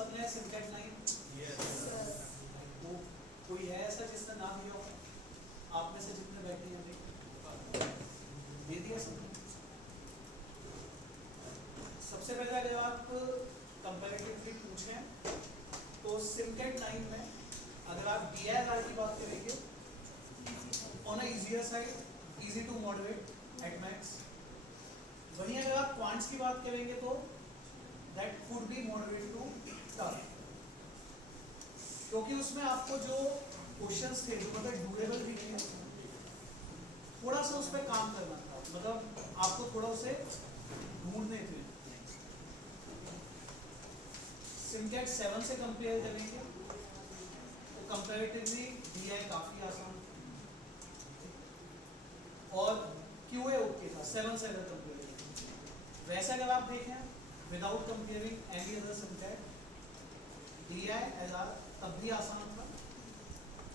सबने सिमकेट 9? वो कोई है ऐसा जिसने नाम लिया हो? आप में से जितने बैठे हैं दे दिया सबने? सबसे पहले अगर आप कंपैरेटिवली पूछें तो सिमकेट 9 में अगर आप DIR की बात करेंगे on easier side, easy to moderate at max. वहीं अगर आप क्वांट्स की बात करेंगे तो that could be moderate to tough, क्योंकि उसमें आपको जो क्वेश्चंस थे जो मतलब ड्यूरेबल भी थे, थोड़ा सा उस पर काम करना था, मतलब आपको थोड़ा उसे ढूंढने थे। सिमकेट 7 से कंपेयर करेंगे तो कंपैरेटिवली DI काफी आसान और QA ओके था 7 से अगर कंपेयर करें। वैसे अगर आप देखें without comparing any other SimCAT, DI LR तब भी आसान था,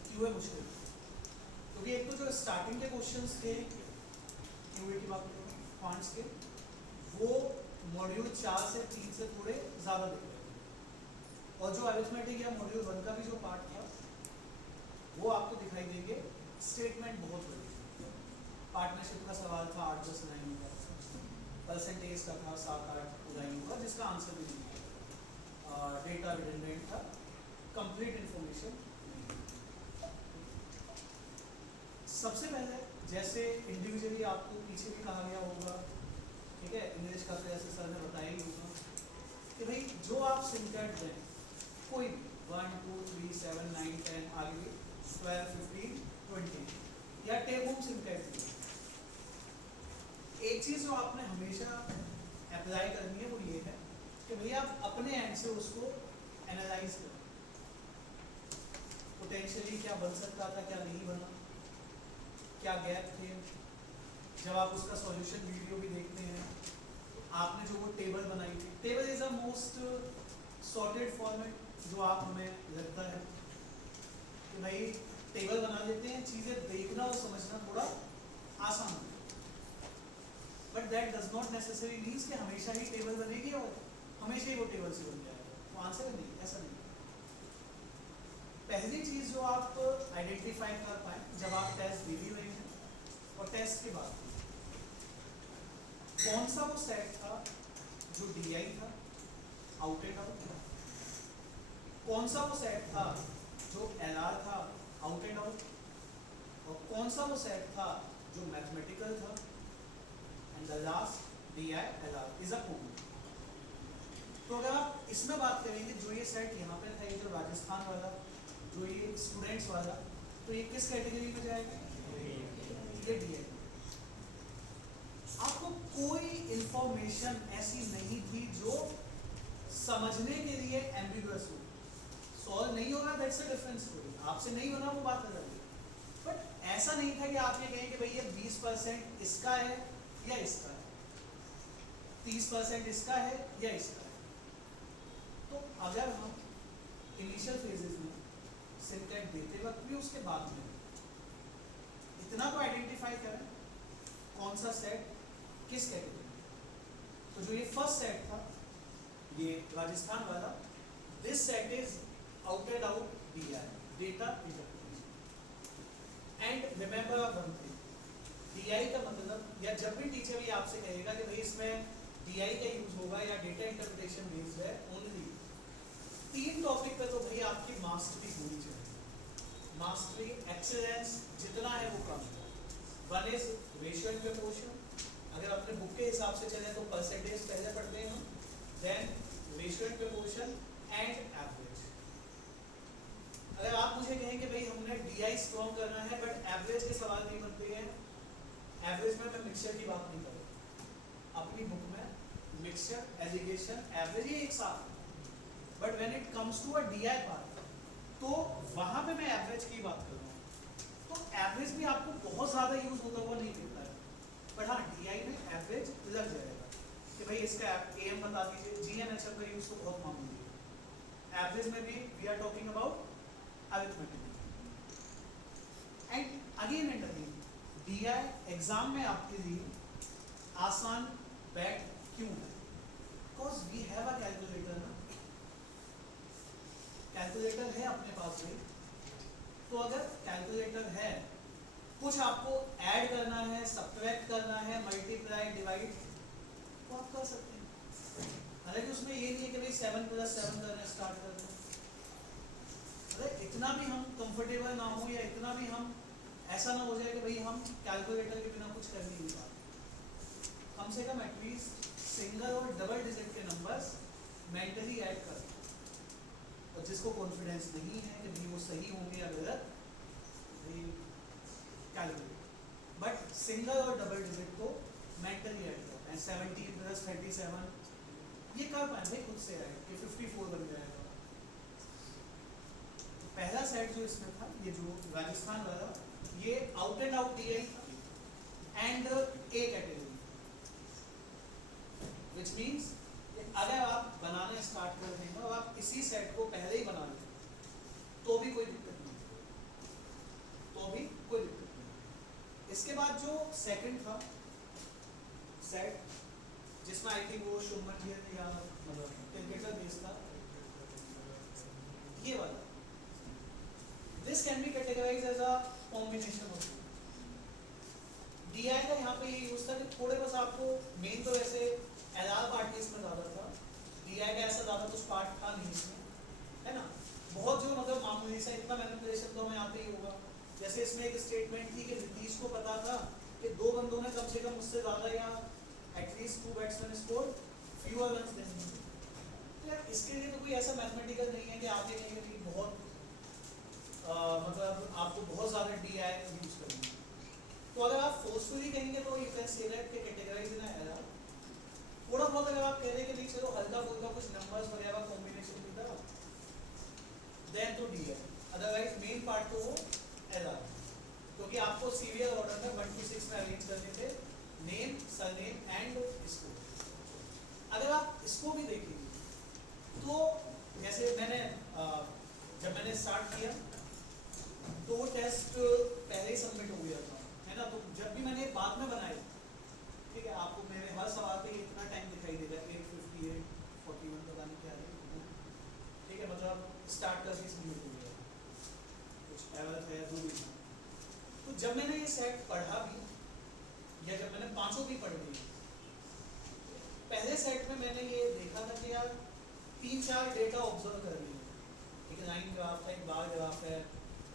QA मुश्किल था, क्योंकि एक तो जो स्टार्टिंग के क्वेश्चंस थे QA की बात करें क्वांट्स के, वो मॉड्यूल 4 से 3 से थोड़े ज़्यादा दिख रहे थे, और जो अरिथमेटिक या मॉड्यूल 1 का भी जो पार्ट था वो आपको दिखाई देंगे स्टेटमेंट बहुत बड़ी। पार्टनरशिप का सवाल था 8-10 लाइन का, परसेंटेज का था 7-8 लाइन का जिसका आंसर भी नहीं था, डेटा रिडंडेंट था, कंप्लीट इंफॉर्मेशन। सबसे पहले जैसे इंडिविजुअली आपको पीछे भी कहा गया होगा, ठीक है, इंग्लिश का तो जैसे सर ने बताया ही होगा कि भाई जो आप सिमकेट दें कोई 1 2 3 7 9 10 आगे भी 12 15 20 या टेक होम सिमकेट दें, एक चीज जो आपने हमेशा अप्लाई करनी है वो ये है कि भैया आप अपने एंड से उसको एनालाइज करें, पोटेंशियली क्या बन सकता था, क्या नहीं बना, क्या गैप थे। जब आप उसका सॉल्यूशन वीडियो भी देखते हैं, आपने जो वो टेबल बनाई थी, table is a most sorted format जो आप हमें लगता है कि भाई टेबल बना लेते हैं, चीज़ें देखना और समझना थोड़ा आसान हो, but that does not necessary means कि हमेशा ही टेबल बनेगी और हमेशा ही वो टेबल से बन जाएगा, तो आंसर नहीं, ऐसा नहीं। पहली चीज़ जो आप आइडेंटिफाई कर पाए जब आप टेस्ट दे भी रहे हैं और टेस्ट के बाद कौन सा वो सेट था जो DI था आउट एंड आउट, कौन सा वो सेट था जो LR था आउट एंड आउट, और कौन सा वो सेट था जो मैथमेटिकल था, and the last DI LR is a common. तो अगर आप इसमें बात करेंगे जो ये सेट यहाँ पे था, ये जो राजस्थान वाला, जो ये स्टूडेंट्स वाला, तो ये किस कैटेगरी में जाएगा? ये DI। आपको कोई इंफॉर्मेशन ऐसी नहीं थी जो समझने के लिए एम्बिगुअस हो, सॉल्व नहीं होगा दैट्स अ डिफरेंट स्टोरी, आपसे नहीं बना वो बात अलग है, बट ऐसा नहीं था कि आप ये कहें कि भाई ये 20% इसका है या इसका है, 30% इसका है या इसका है। तो अगर हम इनिशियल फेजेस में सिमकेट देते वक्त भी उसके बाद में इतना तो आइडेंटिफाई करें कौन सा सेट किस कैटेगरी। तो जो ये फर्स्ट सेट था ये राजस्थान वाला, this set is out and out DI, data interpretation. And remember one thing, DI का मतलब, या जब भी टीचर भी आपसे कहेगा कि भाई इसमें DI का यूज होगा या डेटा इंटरप्रिटेशन बेस्ड है, ओनली 3 टॉपिक पे तो भाई आपकी मास्टरी होनी चाहिए। मास्टरी एक्सीलेंस जितना है वो कम है। One is ratio and proportion, अगर अपने बुक के हिसाब से चले तो परसेंटेज पहले पढ़ते हैं हम, then ratio and proportion and average. अगर आप मुझे कहें कि भाई हमने DI स्ट्रॉन्ग करना है बट एवरेज के सवाल नहीं बनते हैं, एवरेज में मैं मिक्सचर की बात नहीं कर रहा, अपनी बुक में मिक्सचर एलिगेशन एवरेज ये एक साथ, but when it comes to a DI part तो वहां पे मैं एवरेज की बात कर रहा हूँ। तो एवरेज भी आपको बहुत ज़्यादा यूज होता हुआ नहीं मिलता है, बट हाँ DI में एवरेज लग जाएगा कि भाई इसका AM बता दीजिए, GNHM का यूज तो बहुत मामूली है। एवरेज में भी we are talking about arithmetic. And again DI exam में आपके लिए आसान बैट क्यों है? Because we have a calculator ना, कैलकुलेटर है अपने पास में, तो अगर कैलकुलेटर है, कुछ आपको ऐड करना है, सब्ट्रैक्ट करना है, मल्टीप्लाई, डिवाइड, तो आप कर सकते हैं। हालांकि उसमें ये नहीं है कि भाई 7 + 7 करना स्टार्ट कर दो। अरे इतना भी हम कंफर्टेबल ना हो, या इतना भी हम ऐसा ना हो जाए कि भाई हम कैलकुलेटर के बिना कुछ कर नहीं पाते। कम से कम एटलीस्ट सिंगल और डबल डिजिट के नंबर्स मेंटली ऐड कर सकते। और जिसको कॉन्फिडेंस नहीं है कि भाई वो सही होंगे या गलत, कैलकुलेट, बट सिंगल और डबल डिजिट को मेंटली ऐड करते हैं। 17 + 37 ये कर पाए भाई खुद से ऐड, ये 54 बन जाएगा। तो पहला सेट जो इसमें था, ये जो राजस्थान वाला, ये आउट एंड आउट DI था and A category, which means अगर आप बनाने स्टार्ट कर देंगे और आप इसी सेट को पहले ही बना लें तो भी कोई दिक्कत नहीं, तो भी कोई दिक्कत नहीं। इसके बाद जो सेकंड था सेट, जिसमें आई थिंक वो शुभमन गिल या मतलब क्रिकेटर बेस था, ये वाला, this can be categorised as a combination of DI का। यहाँ पे ये यूज था कि थोड़े बस आपको मेन तो वैसे LR पार्ट इसमें ज़्यादा था, DI का ऐसा ज़्यादा कुछ पार्ट था नहीं इसमें, है ना। बहुत जो मतलब मामूली सा, इतना मैनिपुलेशन तो हमें आते ही होगा। जैसे इसमें एक स्टेटमेंट थी कि नीतीश को पता था कि 2 बंदों ने कम से कम उससे ज़्यादा या at least 2 batsman score fewer runs देने। तो यार इसके लिए तो कोई ऐसा मैथमेटिकल नहीं है कि आगे नहीं कि बहुत मतलब आपको बहुत ज़्यादा DI यूज करनी है। तो अगर आप फोर्सफुली कहेंगे तो यू कैन से दैट कि कैटेगराइज इन एरर। थोड़ा बहुत अगर आप कह रहे हैं कि नहीं चलो हल्का फुल्का कुछ नंबर्स वगैरह कॉम्बिनेशन की तरह, देन तो DI, अदरवाइज मेन पार्ट तो वो एरर, क्योंकि आपको सीरियल ऑर्डर में 1 to 6 में अरेंज करने थे, नेम, सरनेम एंड स्कोर। अगर आप इसको भी देखेंगे तो जैसे मैंने जब मैंने स्टार्ट किया तो वो टेस्ट पहले ही सबमिट हो गया था, है ना। तो जब भी मैंने बाद में बनाए, ठीक है, आपको मेरे हर सवाल पे इतना टाइम दिखाई देगा, 8:58, 41 पता नहीं क्या है, ठीक है, मतलब स्टार्ट करके सबमिट हो गया, कुछ एरर है जो भी था। तो जब मैंने ये सेट पढ़ा भी, या जब मैंने पांचों भी पढ़ ली, पहले सेट में मैंने ये देखा था कि यार 3-4 डेटा ऑब्जर्व कर लिए, एक लाइन ग्राफ है, एक बार ग्राफ है,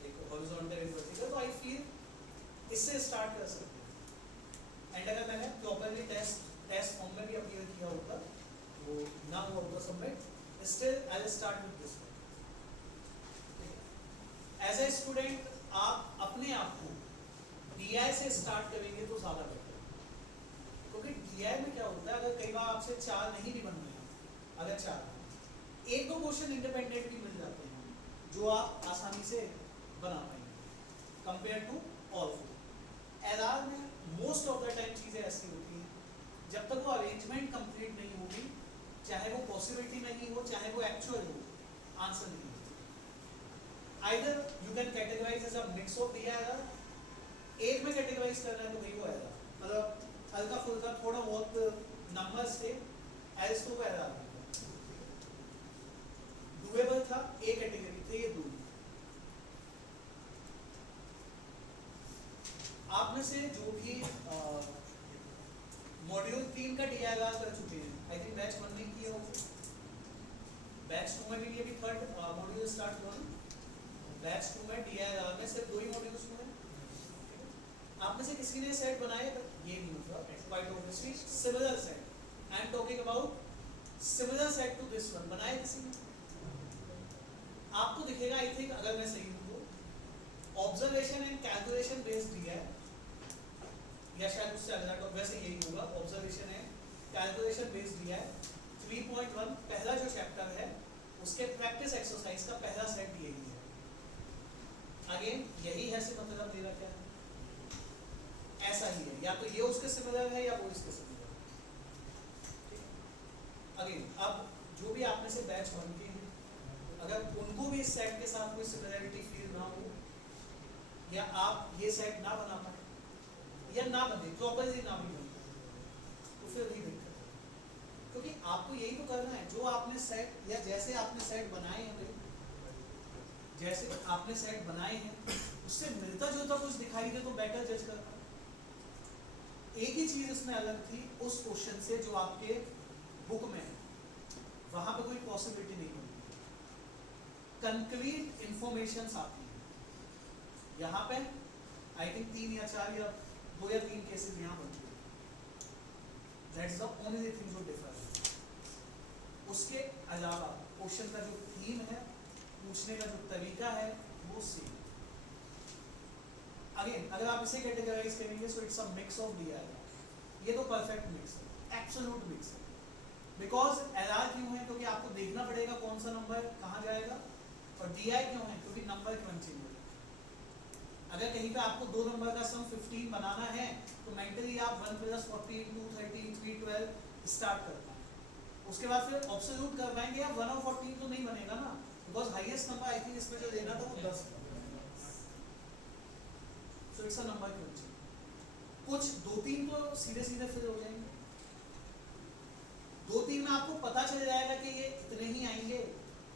एक हॉरिजॉन्टल एंड वर्टिकल, तो आई फील इससे स्टार्ट कर सकते हैं। एंड अगर मैंने प्रॉपरली टेस्ट फॉर्म में भी अपीयर किया होता, वो ना हुआ होगा submit, still I will start with this one. As a student आप अपने आप को DI से स्टार्ट करेंगे तो ज़्यादा बेटर है, क्योंकि DI में क्या होता है, अगर कई बार आपसे 4 नहीं भी बन रहे, अगर 4 1-2 क्वेश्चन इंडिपेंडेंट भी मिल जाते हैं जो आप आसानी से बना पाएंगे कंपेयर टू ऑल 4। LR में मोस्ट ऑफ द टाइम चीज़ें ऐसी होती हैं, जब तक वो अरेंजमेंट कंप्लीट नहीं होगी, चाहे वो पॉसिबिलिटी नहीं हो, चाहे वो एक्चुअल हो, आंसर नहीं होगा। Either you can categorise as a mix of DI error, एक में कैटेगराइज करना है तो वही वो एरर, मतलब हल्का फुल्का थोड़ा बहुत नंबर्स थे, एल्स तो एरर डुएबल था, ए कैटेगरी थे, ये 2। आप में से जो भी मॉड्यूल 3 का DI कर चुके हैं, आई थिंक बैच 1 में किया होगा, बैच 2 में भी अभी 3rd मॉड्यूल स्टार्ट हुआ, बैच 2 में DI में सिर्फ 2 ही मॉड्यूल्स हुए। आप में से किसी ने सेट बनाया, ये नहीं मतलब quite obviously similar set, I am talking about similar set to this one, बनाया किसी ने? आपको दिखेगा, आई थिंक अगर मैं सही हूँ तो observation and calculation based DI, या शायद उससे अगला तो वैसे यही होगा, ऑब्जर्वेशन है कैलकुलेशन बेस्ड DI 3.1 पहला जो चैप्टर है उसके प्रैक्टिस एक्सरसाइज का पहला सेट यही है। अगेन यही है से मतलब मेरा क्या है, ऐसा ही है, या तो ये उसके सिमिलर है या वो इसके सिमिलर है। अगेन अब जो भी आप में से बैच 1 के हैं, अगर उनको भी इस सेट के साथ कोई सिमिलरिटी फील ना हो, या आप ये सेट ना बना पाए या ना बने प्रॉपर्ली ना भी बने, तो फिर नहीं दिक्कत है, क्योंकि आपको यही तो करना है जो आपने सेट या जैसे आपने सेट बनाए हैं जैसे आपने सेट बनाए हैं उससे मिलता जुलता कुछ दिखाई दे तो बेटर जज करना। एक ही चीज इसमें अलग थी उस क्वेश्चन से जो आपके बुक में है, वहां पे कोई पॉसिबिलिटी नहीं होती, कंक्रीट इंफॉर्मेशन आती है। यहाँ पे आई थिंक 3 या 4 या 2 या 3 केसेस यहाँ बनते हैं। दैट्स द ओनली थिंग जो डिफर है। उसके अलावा क्वेश्चन का जो थीम है, पूछने का जो तरीका है वो सेम। अगेन अगर आप इसे कैटेगराइज करेंगे so it's a mix of DI. ये तो परफेक्ट मिक्स है, एब्सोल्यूट मिक्स है। बिकॉज एलआर क्यों है? क्योंकि आपको देखना पड़ेगा कौन सा नंबर कहाँ जाएगा, और डीआई क्यों है? क्योंकि नंबर क्रंचिंग है। अगर कहीं पे आपको 2 नंबर का सम 15 बनाना है तो मेंटली आप 1 + 14 2 13 3 12 स्टार्ट कर पाएंगे। उसके बाद फिर ऑब्सोल्यूट कर पाएंगे आप 1 और 14 तो नहीं बनेगा ना, because highest number I think इसमें जो लेना था वो 10 था। So it's a number crutching. कुछ 2-3 तो सीधे सीधे फिल हो जाएंगे, 2-3 में आपको पता चल जाएगा कि ये इतने ही आएंगे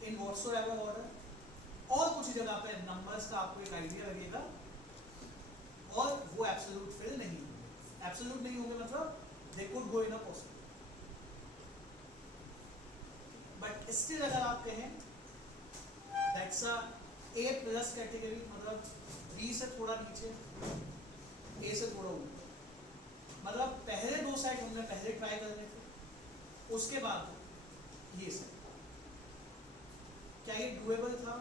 इन व्हाटसोएवर ऑर्डर, और कुछ जगह पे नंबर्स का आपको एक आइडिया लगेगा और वो एब्सोल्यूट फिल नहीं होंगे। एब्सोल्यूट नहीं होंगे मतलब they could go in a possible, but still अगर आप कहें दैट्स अ A+ कैटेगरी, मतलब B से थोड़ा नीचे, A से थोड़ा ऊपर। मतलब पहले 2 सेट हमने पहले ट्राई करने थे, उसके बाद ये सेट। क्या ये डुएबल था?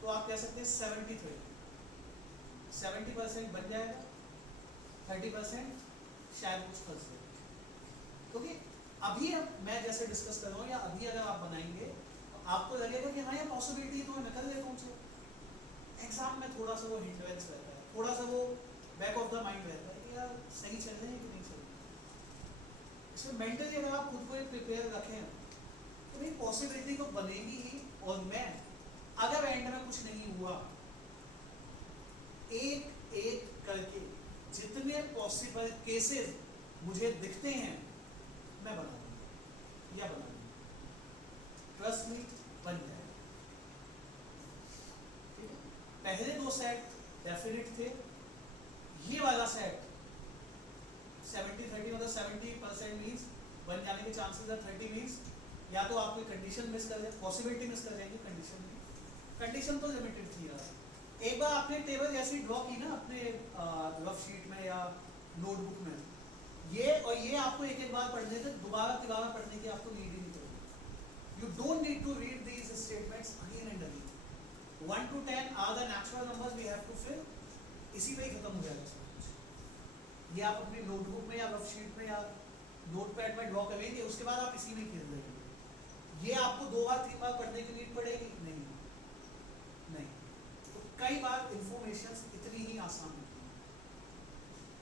तो आप कह सकते हैं 70% बन जाएगा, 30% शायद कुछ फंस जाए। क्योंकि अभी मैं जैसे डिस्कस कर रहा हूँ या अभी अगर आप बनाएंगे तो आपको लगेगा कि हाँ ये पॉसिबिलिटी तो मैं कर लेता हूँ। एग्जाम में थोड़ा सा वो हिंड्रेंस रहता है, थोड़ा सा वो बैक ऑफ द माइंड रहता है कि यार सही चल रहे हैं कि नहीं चल रहे। इसमें मेंटली अगर आप खुद को एक प्रिपेयर रखें तो नहीं पॉसिबिलिटी तो बनेगी ही। और मैं अगर एंड में कुछ नहीं हुआ, एक एक करके जितने पॉसिबल केसेस मुझे दिखते हैं मैं बना दूंगा या बना दूंगा, ट्रस्ट मी बन जाएगा। ठीक है, पहले 2 सेट डेफिनेट थे, ये वाला सेट 70-30 मतलब 70% मीन्स बन जाने के चांसेस है, 30 मीन्स या तो आप कोई कंडीशन मिस कर जाए, पॉसिबिलिटी मिस कर जाएंगे। कंडीशन तो लिमिटेड थी यार। एक बार आपने टेबल ऐसी ड्रॉ की ना अपने रफ शीट में या नोटबुक में, ये और ये आपको एक एक बार पढ़ने से दोबारा पढ़ने की आपको नीड ही नहीं पड़ेगी। You don't need to read these statements again and again. 1 to 10 are the natural numbers we have to fill, इसी पे ही खत्म हो जाएगा सब कुछ। ये आप अपनी नोटबुक में या रफ शीट में या नोटपैड में ड्रॉ करेंगे, उसके बाद आप इसी में खेल लेंगे। ये आपको 2 बार 3 बार पढ़ने की नीड पड़ेगी नहीं। तो कई बार इंफॉर्मेशन इतनी ही आसान होती है।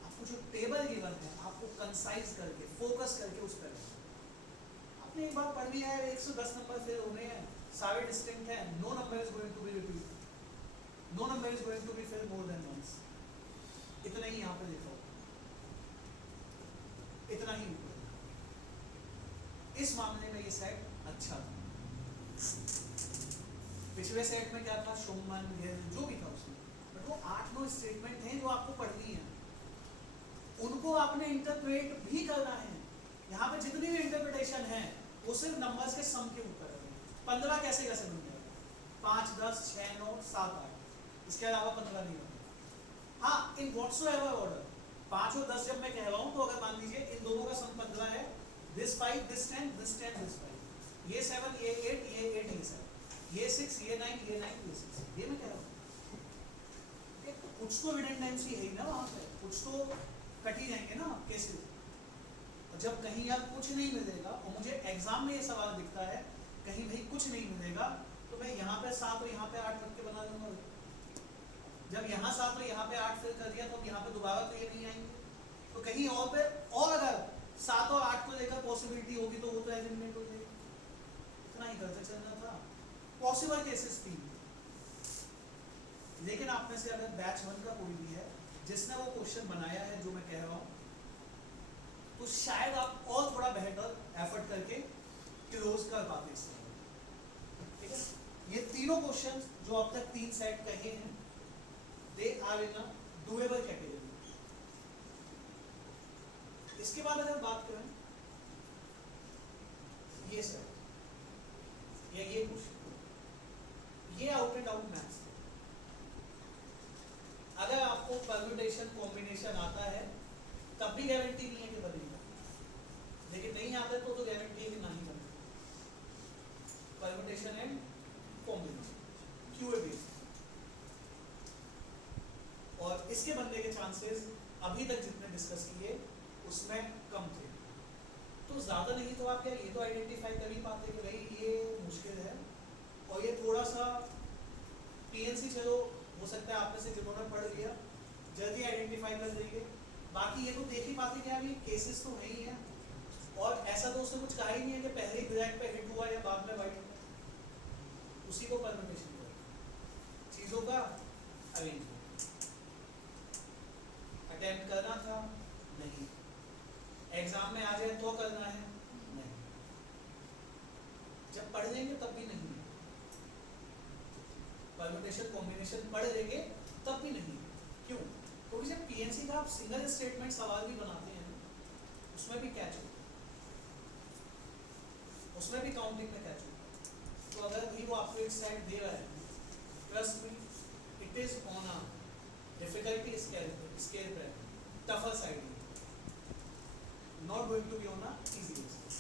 आपको जो टेबल गिवन है आपको कंसाइज करके फोकस करके उस पर आपने एक बार पढ़ लिया है, 110 नंबर फिल होने हैं, सारे डिस्टिंक्ट हैं, no number is going to be repeat, no number is going to be fill more than once. इतना ही यहाँ पे लिखा होगा, इतना ही ऊपर। इस मामले में ये सेट अच्छा था। पिछले सेट में क्या था, शुमन जो भी था उसमें, बट वो 8-9 स्टेटमेंट हैं जो आपको पढ़नी है, उनको आपने इंटरप्रेट भी करना है। यहाँ पे जितनी भी इंटरप्रिटेशन है वो सिर्फ नंबर्स के सम के ऊपर है। 15 कैसे बन जाएगा, 5 10 6 9 7 8, इसके अलावा 15 नहीं बनेगा। हाँ, इन व्हाटसोएवर ऑर्डर 5 और 10 जब मैं कह रहा हूँ तो अगर मान लीजिए इन दोनों का सम 15 है, दिस 5 दिस 10 दिस 10 दिस 5, ये 7 ये 8 ये 8 ये 7, ये 6 ये 9 ये 9 ये 6, ये मैं कह रहा हूँ। कुछ तो रिडंडेंसी है ही ना वहाँ पे, कुछ तो कट ही जाएंगे ना केसेस। और जब कहीं यार कुछ नहीं मिलेगा और मुझे एग्जाम में ये सवाल दिखता है कहीं भाई कुछ नहीं मिलेगा, तो मैं यहाँ पे 7 और यहाँ पे 8 रख के बना लूंगा। जब यहाँ 7 और यहाँ पे 8 फिल कर दिया तो यहाँ पे दोबारा तो ये नहीं आएंगे, तो कहीं और पे और अगर 7 और 8 को लेकर पॉसिबिलिटी होगी तो वो तो एलिमिनेट हो जाएगी। इतना ही करते चलना था। पॉसिबल केसेस 3, लेकिन आप में से अगर बैच 1 का कोई भी है जिसने वो क्वेश्चन बनाया है जो मैं कह रहा हूँ, तो शायद आप और थोड़ा बेहतर एफर्ट करके क्लोज कर पाते इससे। ठीक है, ये तीनों क्वेश्चंस जो अब तक 3 सेट कहे हैं, they are in a doable category. इसके बाद अगर बात करें ये सेट या ये क्वेश्चन, ये आउट एंड आउट मैथ्स। अगर आपको परम्यूटेशन कॉम्बिनेशन आता है तब भी गारंटी नहीं है कि बनेगा, लेकिन नहीं आता है तो गारंटी है कि नहीं बनेगा। Permutation and combination QA based, और इसके बनने के चांसेस अभी तक जितने डिस्कस किए उसमें कम थे। तो ज्यादा नहीं तो आप क्या ये तो आइडेंटिफाई कर ही पाते कि भाई ये मुश्किल है, और ये थोड़ा सा पीएनसी चलो हो सकता है आप में से जिन्होंने पढ़ लिया जल्दी आइडेंटिफाई कर देंगे, बाकी ये तो देख ही पाते कि अभी केसेस तो है ही है, और ऐसा तो उसने कुछ कहा ही नहीं है कि पहले ही ब्लैक पे हिट हुआ या बाद में वाइट हुआ, उसी को परम्यूटेशन कहते, चीजों का अरेंजमेंट। अटेम्प्ट करना था नहीं, एग्जाम में आ जाए तो करना है नहीं, जब पढ़ लेंगे तब भी नहीं, परम्यूटेशन कॉम्बिनेशन पढ़ लेंगे तब भी नहीं। क्यों? क्योंकि जब पीएनसी का आप सिंगल स्टेटमेंट सवाल भी बनाते हैं उसमें भी कैच होता है, उसमें भी काउंटिंग में कैच होता है। तो अगर भी वो आपको एक सेट दे रहा है, trust me it is on a difficulty scale पे tougher side, not going to be on a easy basis.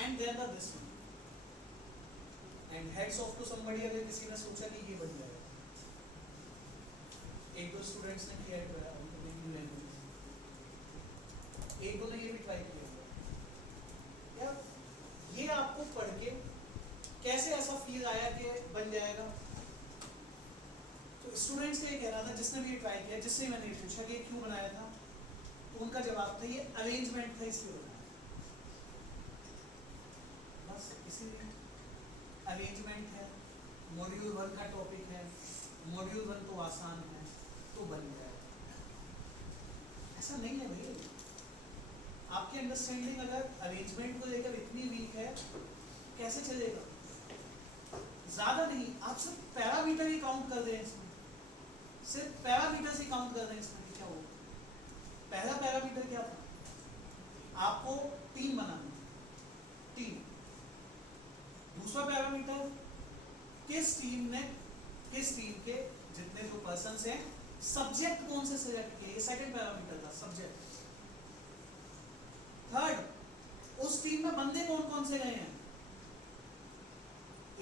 And then this one, and heads off to somebody अगर किसी ने सोचा कि ये बन जाएगा, एक दो स्टूडेंट्स ने किया है, एक दो ने ये भी ट्राई किया यार, ये आपको पढ़ के कैसे ऐसा फील आया कि बन जाएगा। तो स्टूडेंट्स का ये कहना था, जिसने भी ये ट्राई किया, जिससे मैंने पूछा कि ये क्यों बनाया था, तो उनका जवाब था ये अरेंजमेंट था इसलिए बनाया, बस इसीलिए अरेंजमेंट है, मॉड्यूल 1 का टॉपिक है, मॉड्यूल 1 तो आसान है तो बन गया। ऐसा नहीं है भाई, आपकी अंडरस्टैंडिंग अगर अरेंजमेंट को लेकर इतनी वीक है कैसे चलेगा। ज्यादा नहीं, आप सिर्फ पैरामीटर ही काउंट कर दें इसमें, सिर्फ पैरामीटर ही काउंट कर दें इसमें, क्या होगा। पहला पैरामीटर क्या था, आपको टीम बनानी, टीम। दूसरा पैरामीटर किस टीम के जितने जो पर्सन्स हैं सब्जेक्ट कौन से सिलेक्ट किए, ये सेकंड पैरामीटर था, सब्जेक्ट। थर्ड, उस टीम में बंदे कौन कौन से गए हैं,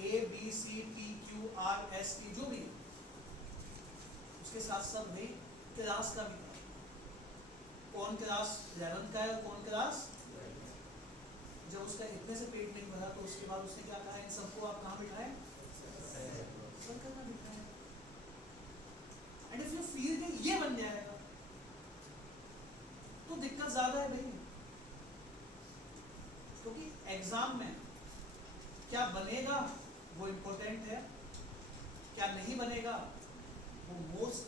A B C T Q R S T जो भी, उसके साथ साथ भाई क्लास का भी था, कौन क्लास 11 का है और कौन क्लास। जब उसका इतने से पेट नहीं भरा तो उसके बाद उसने क्या कहा, इन सबको आप कहाँ बिठाएं, सर्कल में बिठाएं। एंड इफ यू फील कि ये बन जाएगा तो दिक्कत ज्यादा है भाई, क्योंकि एग्जाम में क्या बनेगा वो इम्पोर्टेंट है, क्या नहीं बनेगा वो मोस्ट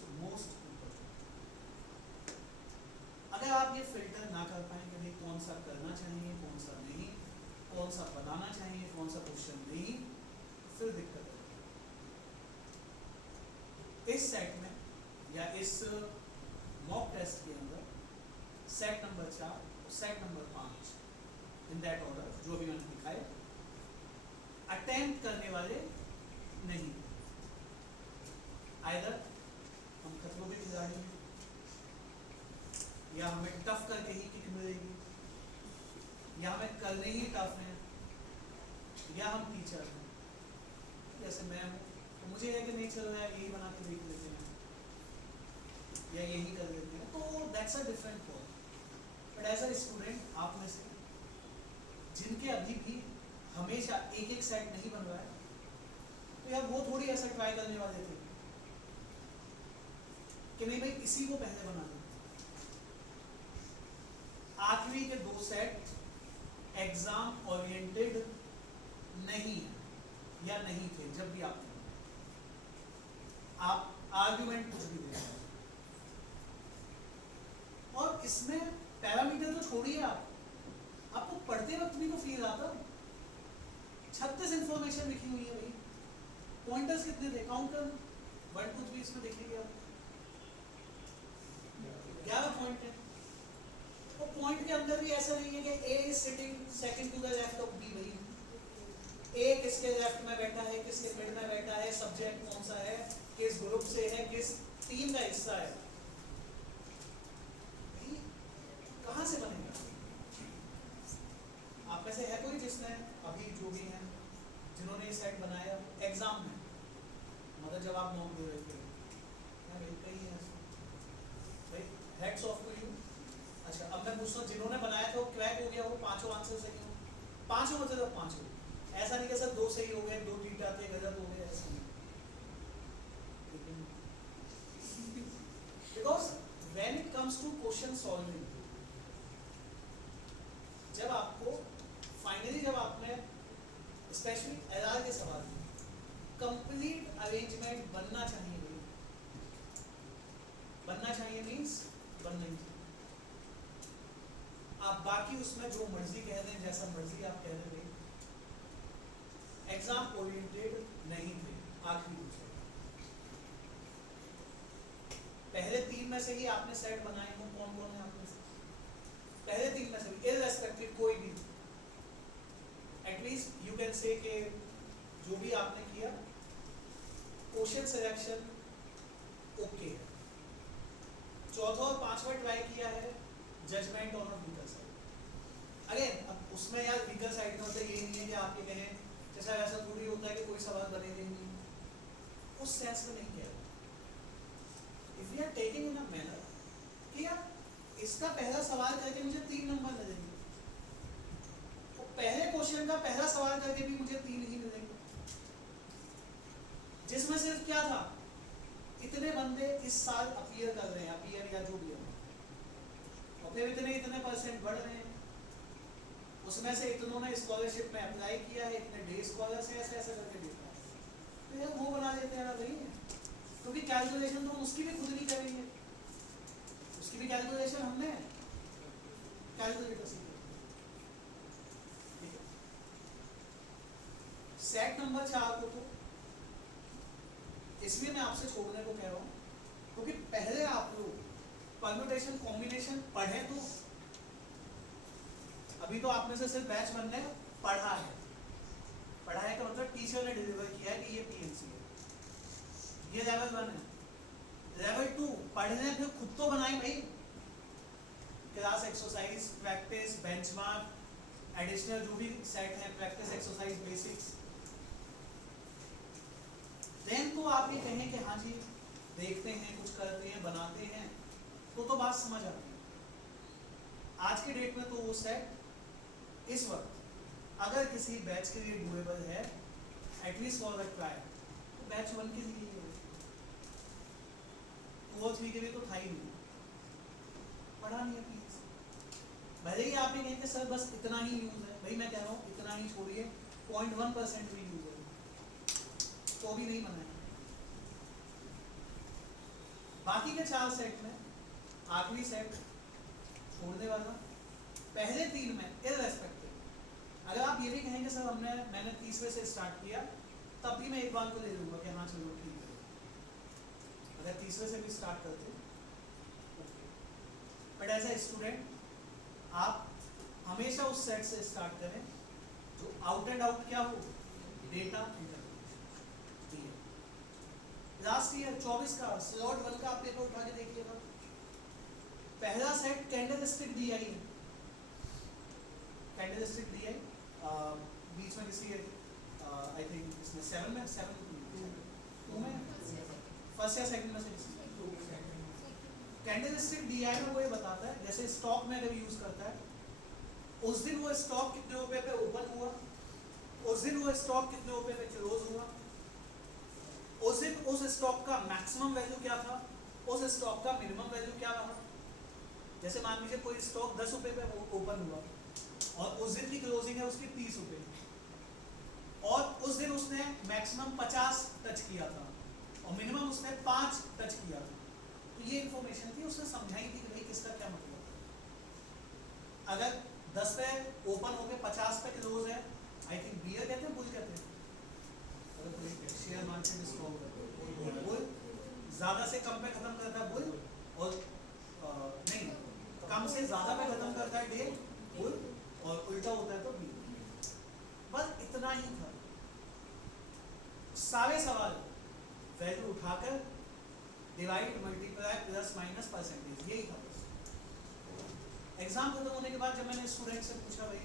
अगर आप ये फिल्टर ना कर पाएंगे भाई कौन सा करना चाहिए, कौन सा नहीं, कौन सा बनाना चाहिए, कौन सा क्वेश्चन नहीं, फिर दिक्कत है। इस सेट में या इस मॉक टेस्ट के अंदर सेट नंबर 4 और set number 5 in that order जो भी मैंने दिखाए, अटेम्प्ट करने वाले नहीं, आइदर हम खतरों के खिलाड़ी हैं या हमें टफ करके ही किक मिलेगी, या हमें करने ही टफ है, या हम टीचर हैं जैसे मैं हूँ तो मुझे है कि नहीं चल रहा है यही बना के देख लेते हैं या यही कर लेते हैं, तो that's a different call. But as a student आप में से जिनके अभी भी हमेशा एक एक सेट नहीं बन रहा है, तो यार वो थोड़ी ऐसा ट्राई करने वाले थे कि नहीं भाई इसी को पहले बना दो। 8वीं के 2 सेट एग्जाम ओरिएंटेड नहीं है या नहीं थे, जब भी आप आर्गुमेंट कुछ भी दे रहे हैं, और इसमें पैरामीटर तो छोड़िए, आपको पढ़ते वक्त भी तो फील आता 36 इंफॉर्मेशन लिखी हुई है भाई, पॉइंटर्स कितने थे काउंट कर, 1 2 3 इसमें देखिए आप 11 पॉइंट है। वो पॉइंट के अंदर भी ऐसा नहीं है कि A is sitting second to the left of B, भाई ए किसके लेफ्ट में बैठा है, किसके मिड में बैठा है, सब्जेक्ट कौन सा है, किस ग्रुप से है, किस टीम का हिस्सा है, कहां से बनेगा? आप में से है कोई जिसने अभी जो भी है जिन्होंने ये सेट बनाया एग्जाम में, मतलब जब आप मॉक दे रहे थे, कई है भाई, हेड्स ऑफ टू यू। अच्छा अब मैं पूछता हूँ जिन्होंने बनाया था वो क्रैक हो गया, वो पांचों आंसर सही हो, पांचों मतलब पांचों, ऐसा नहीं कि सर 2 सही हो गए 2 ठीक आते गलत हो गए, ऐसा नहीं। Because when it comes to question solving, जब आपको फाइनली जब आपने स्पेशली एलआर के सवाल में कंप्लीट अरेंजमेंट बनना चाहिए, बनना चाहिए मीन्स बनना ही चाहिए। आप बाकी उसमें जो मर्जी कह दें, जैसा मर्जी आप कह दें, एग्जाम ओरिएंटेड नहीं थे। आखिरी दूसरे पहले 3 में से ही आपने सेट बनाए हो, कौन कौन है आपने से? पहले 3 में से भी इररेस्पेक्टिव कोई भी, एटलीस्ट यू कैन से कि जो भी आपने किया क्वेश्चन सिलेक्शन ओके है। चौथा और पांचवा ट्राई किया है judgement on weaker side. Again अब उसमें यार वीकर साइड का मतलब ये नहीं है कि आपके कहें जैसा ऐसा थोड़ी होता है कि कोई सवाल बनेगा नहीं, उस सेंस में नहीं किया। If you are taking in a manner कि यार इसका पहला सवाल करके मुझे 3 नंबर मिलेंगे, तो पहले क्वेश्चन का पहला सवाल करके भी मुझे 3 ही मिलेंगे, जिसमें सिर्फ क्या था, इतने बंदे इस साल अपीयर कर रहे हैं, अपीयर या जो भी है, और फिर इतने परसेंट बढ़ रहे हैं, उसमें से इतनों ने स्कॉलरशिप में अप्लाई किया है, इतने डे स्कॉलर्स हैं, ऐसे ऐसे करके देता है, तो यार वो बना देते हैं ना भाई, क्योंकि कैलकुलेशन तो उसकी भी खुद नहीं करेंगे, उसकी भी कैलकुलेशन हमने कैलकुलेटर से की। सेट नंबर 4 को तो इसलिए मैं आपसे छोड़ने को कह रहा हूँ क्योंकि पहले आप लोग परम्यूटेशन कॉम्बिनेशन पढ़े, तो अभी तो आप में से सिर्फ बैच 1 ने पढ़ा है, पढ़ा है का मतलब टीचर ने डिलीवर किया है कि ये पीएनसी है, ये लेवल 1 है। लेवल 2 पढ़ने फिर खुद तो बनाई भाई, class exercise, practice, benchmark, additional जो भी सेट है, प्रैक्टिस एक्सरसाइज बेसिक्स, देन तो आप ये कहें कि हाँ जी देखते हैं, कुछ करते हैं, बनाते हैं, तो बात समझ आती है। आज के डेट में तो वो सेट इस वक्त अगर किसी बैच के लिए डूएबल है, एटलीस्ट फॉर द ट्राई, तो बैच 1 के लिए 2 और 3 के लिए तो था ही नहीं, पढ़ा नहीं है प्लीज। भले ही आप ये कहें कि सर बस इतना ही यूज है, भाई मैं कह रहा हूँ इतना ही छोड़िए, 0.1% भी यूज है तो भी नहीं बनाया। बाकी के 4 सेट में आखिरी सेट छोड़ने वाला, पहले 3 में इररेस्पेक्टिव, अगर आप ये भी कहेंगे सर मैंने 30वें से स्टार्ट किया, तब भी मैं एक बार को ले लूंगा कि हाँ चलो ठीक है, अगर 30वें से भी स्टार्ट करते okay, but as a student आप हमेशा उस सेट से स्टार्ट करें जो आउट एंड आउट क्या हो, डेटा इंटरप्रिटेशन। लास्ट ईयर 24 का स्लॉट 1 का आप पेपर उठा के देखिएगा, पहला सेट कैंडलस्टिक डीआई है, कैंडलस्टिक डीआई बीच में किसी आई थिंक इसमें 7 में 2 में फर्स्ट या सेकंड में से किसी कैंडलस्टिक डीआई में वो ये बताता है, जैसे स्टॉक में अगर यूज करता है, उस दिन वो स्टॉक कितने रुपए पे ओपन हुआ, उस दिन वो स्टॉक कितने रुपए पे क्लोज हुआ, उस दिन उस स्टॉक का मैक्सिमम वैल्यू क्या था, उस स्टॉक का मिनिमम वैल्यू क्या रहा। जैसे मान लीजिए कोई स्टॉक 10 रुपए पे ओपन हुआ और उस दिन की क्लोजिंग है उसकी 30 रुपए, और उस दिन उसने मैक्सिमम 50 टच किया था और मिनिमम उसने 5 टच किया था, तो ये इंफॉर्मेशन थी, उसने समझाई थी कि भाई किसका क्या मतलब है। अगर 10 पे ओपन हो गए 50 पे क्लोज है, आई थिंक बियर कहते हैं, बुल कहते हैं, अगर कोई शेयर मार्केट स्टॉक है बुल ज्यादा से कम पे खत्म करता है बुल, और नहीं कम से ज्यादा पे खत्म करता है डे बुल, और उल्टा होता है तो बी। बस इतना ही था। सारे सवाल वैल्यू उठाकर divide multiply plus minus percentage, यही था बस। एग्जाम खत्म होने के बाद जब मैंने स्टूडेंट से पूछा भाई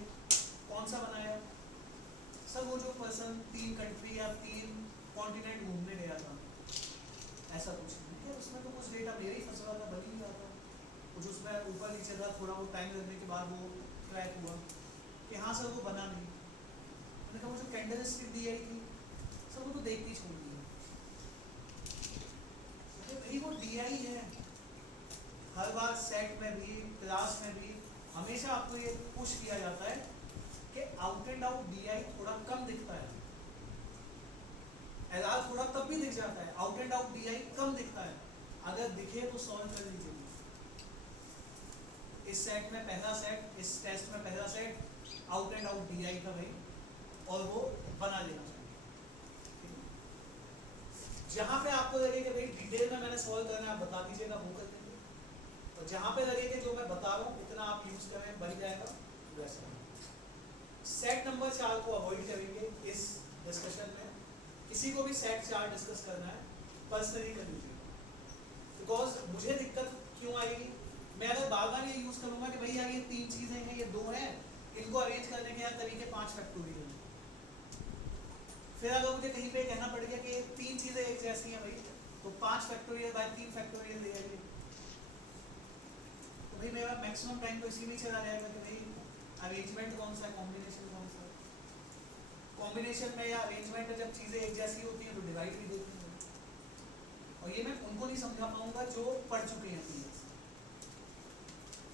कौन सा बनाया, सर वो जो पर्सन 3 कंट्री या 3 कॉन्टिनेंट घूमने गया था, ऐसा कुछ नहीं। उसमें तो कुछ डेटा मेरे ही फंसा था, बन ही नहीं रहा था कुछ, उसमें ऊपर नीचे था, थोड़ा वो टाइम लगने के बाद वो क्रैक हुआ कि हाँ सर वो बना नहीं। मैंने कहा वो जो कैंडल स्टिक दी आई थी सर वो तो देख के छोड़ दी। भाई वो दी आई है, हर बार सेट में भी क्लास में भी हमेशा आपको ये पुश किया जाता है कि आउट एंड आउट डी आई थोड़ा कम दिखता है, एल थोड़ा तब भी दिख जाता है, out and out D I कम दिखता है। अगर दिखे तो सॉल्व कर लीजिए। इस सेट में पहला सेट, इस टेस्ट में पहला set out and out D आई था भाई, और वो बना लेना चाहिए। जहां पे आपको लगे कि भाई डिटेल में मैंने सॉल्व करना है आप बता दीजिएगा, वो कर देंगे। और जहां पे लगे कि जो मैं बता रहा हूँ इतना आप यूज करें बन जाएगा वैसा। सेट नंबर 4 को अवॉइड करेंगे इस डिस्कशन में। किसी को भी सेट 4 डिस्कस करना है पर्सनली कर लीजिएगा, बिकॉज मुझे दिक्कत क्यों आएगी, मैं अगर बार बार ये यूज करूंगा कि भाई यार ये 3 चीजें हैं, ये 2 हैं, इनको अरेंज करने के यार तरीके 5 फैक्टोरियल हैं। फिर अगर मुझे कहीं पे कहना पड़ गया कि ये 3 चीजें एक जैसी हैं भाई, तो 5 फैक्टोरियल बाय 3 फैक्टोरियल ले आइए, तो भाई मेरा मैक्सिमम टाइम तो इसी में चला जाएगा कि भाई अरेंजमेंट कौन सा है, कॉम्बिनेशन कौन सा है। कॉम्बिनेशन में या अरेंजमेंट में जब चीजें एक जैसी होती हैं तो डिवाइड भी देती हैं, और ये मैं उनको नहीं समझा पाऊंगा जो पढ़ चुके हैं चीजें,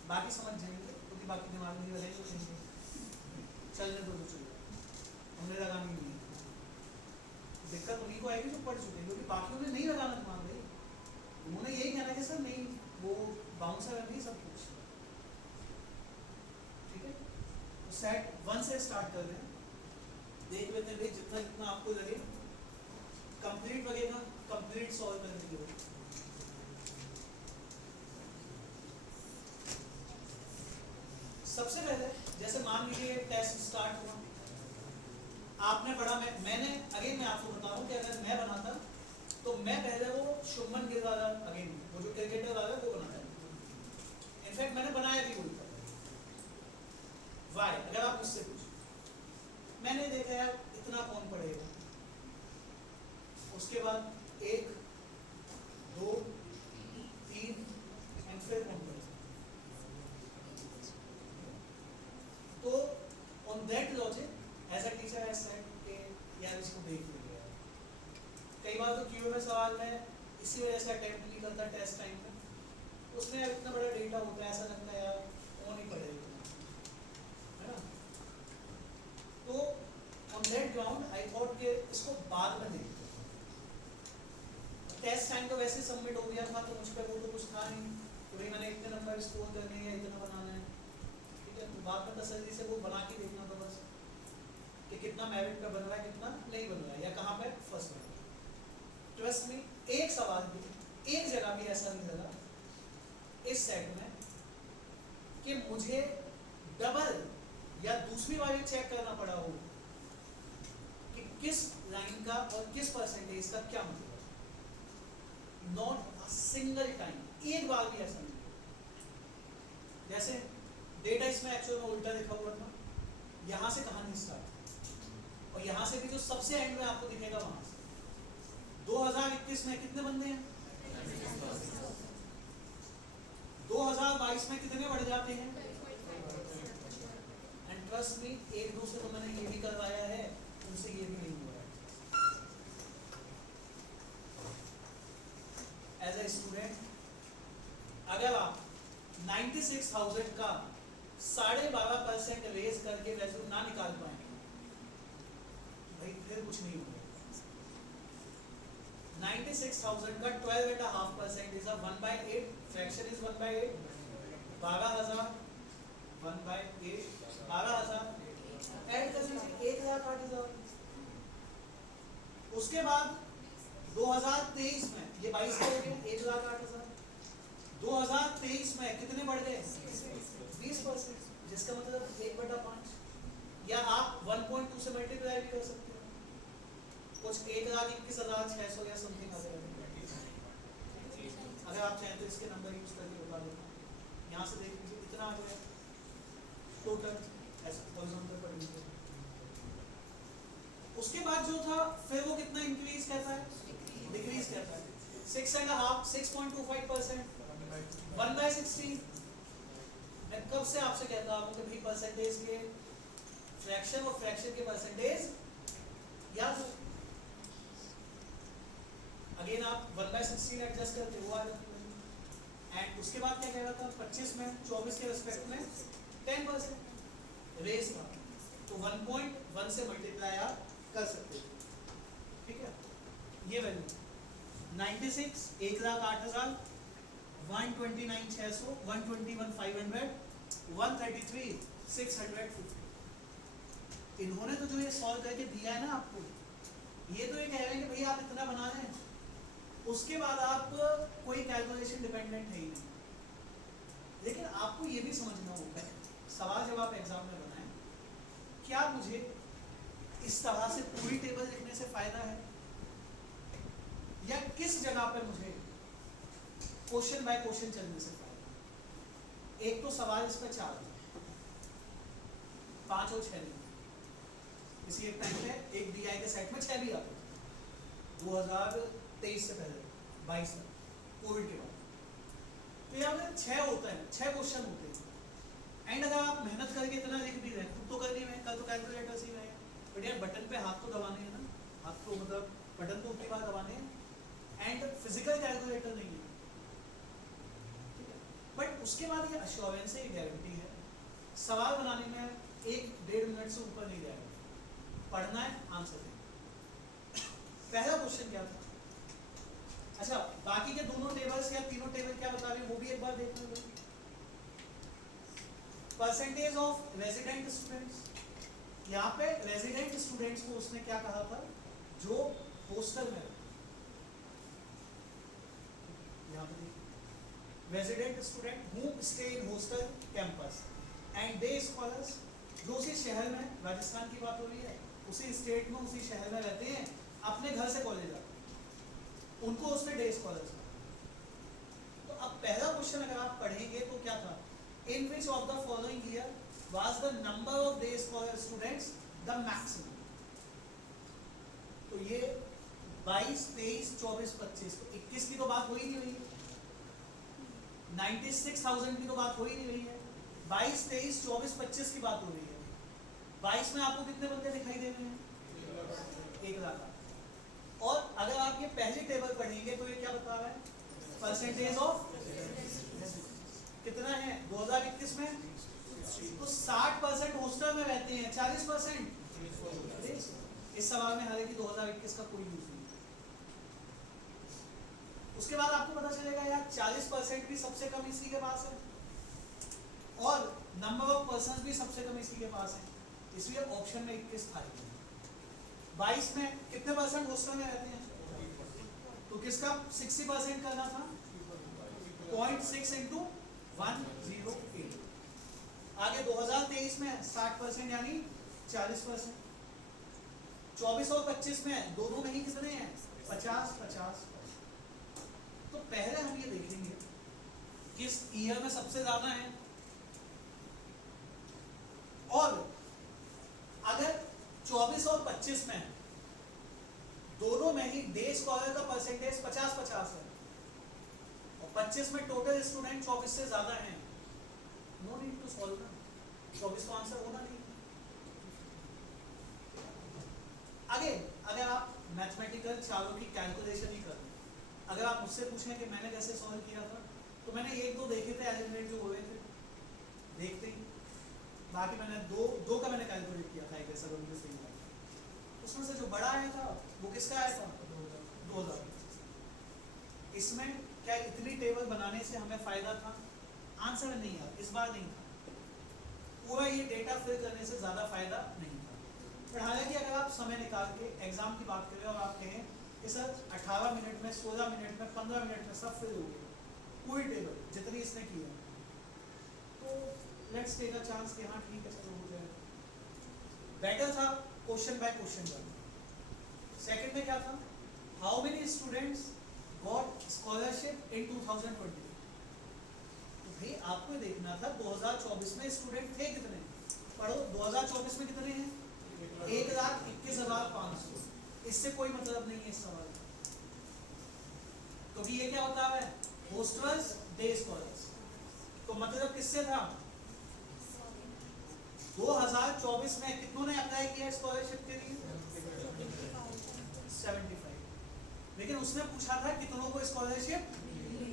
बाकी समझ जाएंगे क्योंकि बाकी दिमाग नहीं रहेगा, चलने दो तो चलो, हमने लगानी नहीं है। दिक्कत उन्हीं को आएगी जो पढ़ चुके हैं, क्योंकि बाकियों ने नहीं लगाना दिमाग भाई, उन्होंने यही कहना कि सर नहीं वो बाउंसर है नहीं सब कुछ, ठीक है। तो सेट 1 से स्टार्ट कर रहे हैं, देख लेते हैं भाई जितना जितना आपको लगे कंप्लीट लगेगा, कंप्लीट सॉल्व करने की होगी। सबसे पहले जैसे मान लीजिए टेस्ट स्टार्ट हुआ, आपने पढ़ा, मैंने अगेन मैं आपको बता रहा हूँ कि अगर मैं बनाता तो मैं पहले वो शुभमन गिल वाला, अगेन वो जो क्रिकेटर वाला वो बनाया, इनफैक्ट मैंने बनाया भी वही था। वाई अगर आप मुझसे पूछो, मैंने देखा यार इतना कौन पढ़ेगा, उसके बाद 1 2 3 एंड फिर कौन पढ़ेगा, तो on that logic as a teacher I said कि यार इसको देख लीजिए। कई बार तो क्यूए में सवाल मैं इसी वजह से अटेम्प्ट नहीं करता टेस्ट टाइम में, उसमें इतना बड़ा डेटा होता है, ऐसा लगता है यार कौन ही पढ़ेगा, है ना। तो on that ground I thought कि इसको बाद में देखते हैं। टेस्ट टाइम तो वैसे सबमिट हो गया था, तो मुझ पर वो तो कुछ था नहीं कि भाई मैंने इतने नंबर स्कोर करने या इतना बनाना है, बात में तसल्ली से वो बना के देखना था बस कि कितना मेरिट पे बन रहा है, कितना नहीं बन रहा है, या कहाँ पे फर्स्ट है। ट्रस्ट में एक सवाल भी, एक जगह भी ऐसा नहीं लगा इस सेट में कि मुझे डबल या दूसरी बार ये चेक करना पड़ा हो कि किस लाइन का और किस परसेंटेज का क्या मतलब है। नॉट अ सिंगल टाइम, एक बार भी ऐसा नहीं। जैसे डेटा इसमें एक्चुअल में उल्टा लिखा हुआ था, यहाँ से कहानी स्टार्ट, और यहाँ से भी जो सबसे एंड में आपको दिखेगा वहां से 2021 में कितने बंदे हैं, 2022 में कितने बढ़ जाते हैं। एंड ट्रस्ट मी, एक दो से तो मैंने ये भी करवाया है, उनसे ये भी नहीं हुआ है। एज ए स्टूडेंट अगर आप 96,000 का 12.5% रेज करके वैल्यू ना निकाल पाएंगे भाई फिर कुछ नहीं होगा। 96,000 का 12.5% इज 1/8, फ्रैक्शन इज 1/8, 12,000 1/8 12,000 ऐड कर लीजिए 1,08,000। उसके बाद 2023 में ये 22 का हो गया 1,08,000। 2023 में कितने बढ़ गए 20%, जिसका मतलब 1/5, या आप 1.2 से मल्टीप्लाई भी कर सकते हो, कुछ 1,21,600 या समथिंग आ जाएगा। अगर आप चाहें तो इसके नंबर यूज करके बता देता हूँ, यहाँ से देख लीजिए कितना आ गया टोटल ऐसे हॉरिजॉन्टल पर लीजिए। उसके बाद जो था फिर वो कितना इंक्रीज करता है, डिक्रीज करता है, 6.5 6.25%, 1/16। मैं कब से आपसे कहता हूँ कि भाई परसेंटेज के फ्रैक्शन और फ्रैक्शन के परसेंटेज याद हो। अगेन आप 1/16 एडजस्ट करते हो आ जाते हो। एंड उसके बाद क्या कह रहा था 25 में 24 के रिस्पेक्ट में 10% रेस था, तो 1.1 से मल्टीप्लाई आप कर सकते हो, ठीक है। ये वैल्यू 96 1,08,000, 129,600, 121,500, 133,650। इन्होंने तो जो ये सॉल्व करके दिया है ना आपको, ये तो ये कह रहे हैं कि भाई आप इतना बना लें, उसके बाद आप कोई कैलकुलेशन डिपेंडेंट है ही नहीं। लेकिन आपको ये भी समझना होगा, सवाल जब आप एग्जाम में बनाएं, क्या मुझे इस तरह से पूरी टेबल लिखने से फायदा है, या किस जगह पे मुझे क्वेश्चन बाय क्वेश्चन चलने से फायदा। एक तो सवाल इस पर 4 है, 5 और 6 नहीं। इसी एक टाइम पे एक DI के सेट में 6 भी आते थे 2023 से पहले 22 तक, कोविड के बाद। तो यहाँ पे 6 होता है, 6 क्वेश्चन होते हैं। एंड अगर आप मेहनत करके इतना लिख भी रहे, खुद तो कर नहीं रहे, कल तो कैलकुलेटर से ही रहे, बट यार बटन पे हाथ तो दबाने हैं ना, हाथ तो मतलब बटन तो उतनी बार दबाने हैं, एंड फिजिकल कैलकुलेटर नहीं है, ठीक है। बट उसके बाद ये अश्योरेंस है, ये गारंटी है, सवाल बनाने में 1-1.5 मिनट से ऊपर नहीं जाएगा, पढ़ना है आंसर है। पहला क्वेश्चन क्या था, अच्छा बाकी के दोनों टेबल्स या तीनों टेबल क्या बता रहे हैं वो भी एक बार देख लो। परसेंटेज ऑफ रेजिडेंट स्टूडेंट्स, यहाँ पे रेजिडेंट स्टूडेंट्स को उसने क्या कहा था, जो हॉस्टल में, यहाँ पे resident student who stay in hostel campus and day scholars, जो उसी शहर में, राजस्थान की बात हो रही है, उसी स्टेट में उसी शहर में रहते हैं, अपने घर से कॉलेज जाते हैं, उनको उसने डे स्कॉलर्स। तो अब पहला क्वेश्चन अगर आप पढ़ेंगे तो क्या था, in which of the following year was the number of day scholar students the maximum. तो ये 22, 23, 24, 25, तो 21 की तो बात हो ही नहीं रही है, 96,000 की तो बात हो ही नहीं रही है, 22, 23, 24, 25 की बात हो रही है। 22 में आपको कितने बंदे दिखाई दे रहे हैं, 1,00,000। और अगर आप ये पहली टेबल पढ़ेंगे तो ये क्या बता रहा है, परसेंटेज ऑफ कितना है 2021 में, तो 60% हॉस्टल में रहते हैं, 40% इस सवाल में हालांकि 2021 का कोई यूज नहीं। उसके बाद आपको पता चलेगा यार 40% भी सबसे कम इसी के पास है, और नंबर ऑफ पर्सन भी सबसे कम इसी के पास है, इसलिए ऑप्शन में 21 था। 22 में कितने परसेंट हॉस्टल में रहते हैं, तो किसका 60% करना था, 0.6 × 108। आगे 2023 में 60% यानी 40%, 24 और 25 में दोनों में ही कितने हैं 50-50। तो पहले हम ये देखेंगे किस ईयर में सबसे ज्यादा है, और अगर 24 और 25 में दोनों में ही डे स्कॉलर का परसेंटेज 50-50 है, और 25 में टोटल स्टूडेंट 24 से ज्यादा हैं, नो नीड टू सॉल्व ना, 24 तो आंसर होना नहीं। आगे अगर आप मैथमेटिकल चारों की कैलकुलेशन ही करें, अगर आप मुझसे पूछें कि मैंने कैसे सॉल्व किया था, तो मैंने 1-2 देखे थे एलिमिनेट जो हो रहे थे, देखते ही बाकी मैंने दो का मैंने कैलकुलेट किया था, एक ऐसा मुझे सही लगा। उसमें से जो बड़ा आया था वो किसका आया था 2000। इसमें क्या इतनी टेबल बनाने से हमें फायदा था, आंसर नहीं था, इस बार नहीं था, पूरा ये डेटा फिल करने से ज्यादा फायदा नहीं था। पर हालांकि अगर आप समय निकाल के एग्जाम की बात करें और आप कहें कि सर 18 मिनट में, 16 मिनट में, 15 मिनट में सब फिल हो गया पूरी टेबल जितनी इसने की है, तो लेट्स टेक अ चांस कि हाँ ठीक है चलो हो जाएगा। बेटर था क्वेश्चन बाय क्वेश्चन करना। सेकंड में क्या था, how many students got scholarship in 2020। तो भाई आपको देखना था 2024 में स्टूडेंट थे कितने, पढ़ो 2024 में कितने हैं, 1,21,500। इससे कोई मतलब नहीं है इस सवाल का, क्योंकि ये क्या होता है, होस्टर्स डे स्कॉलर्स। तो मतलब किससे था, 2024 में कितनों ने अप्लाई किया स्कॉलरशिप के लिए, 75। लेकिन उसने पूछा था कितनों को स्कॉलरशिप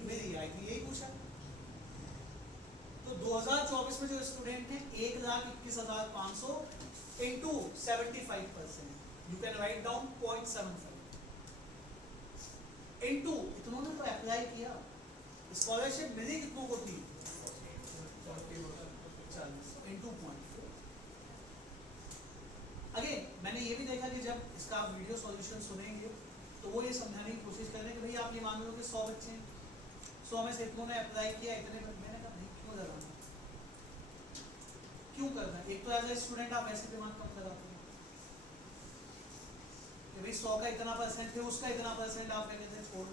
मिली, आई थी यही पूछा। तो 2024 में जो स्टूडेंट हैं 1,21,500 into 75%, you can write down 0.75 into इतनों ने तो अप्लाई किया, स्कॉलरशिप मिली कितनों को थी 40 इंटू 0.4। अगेन मैंने ये भी देखा कि जब इसका आप वीडियो सॉल्यूशन सुनेंगे तो वो ये समझाने की कोशिश करें कि भाई आप ये मान लो कि 100 बच्चे हैं, 100 में से इतनों ने अप्लाई किया, इतने। मैंने कहा भाई क्यों लगाना, क्यों करना। एक तो एज ए स्टूडेंट आप ऐसे दिमाग कम लगाते हैं कि भाई 100 का इतना परसेंट है, उसका इतना परसेंट, आप कहते हैं छोड़।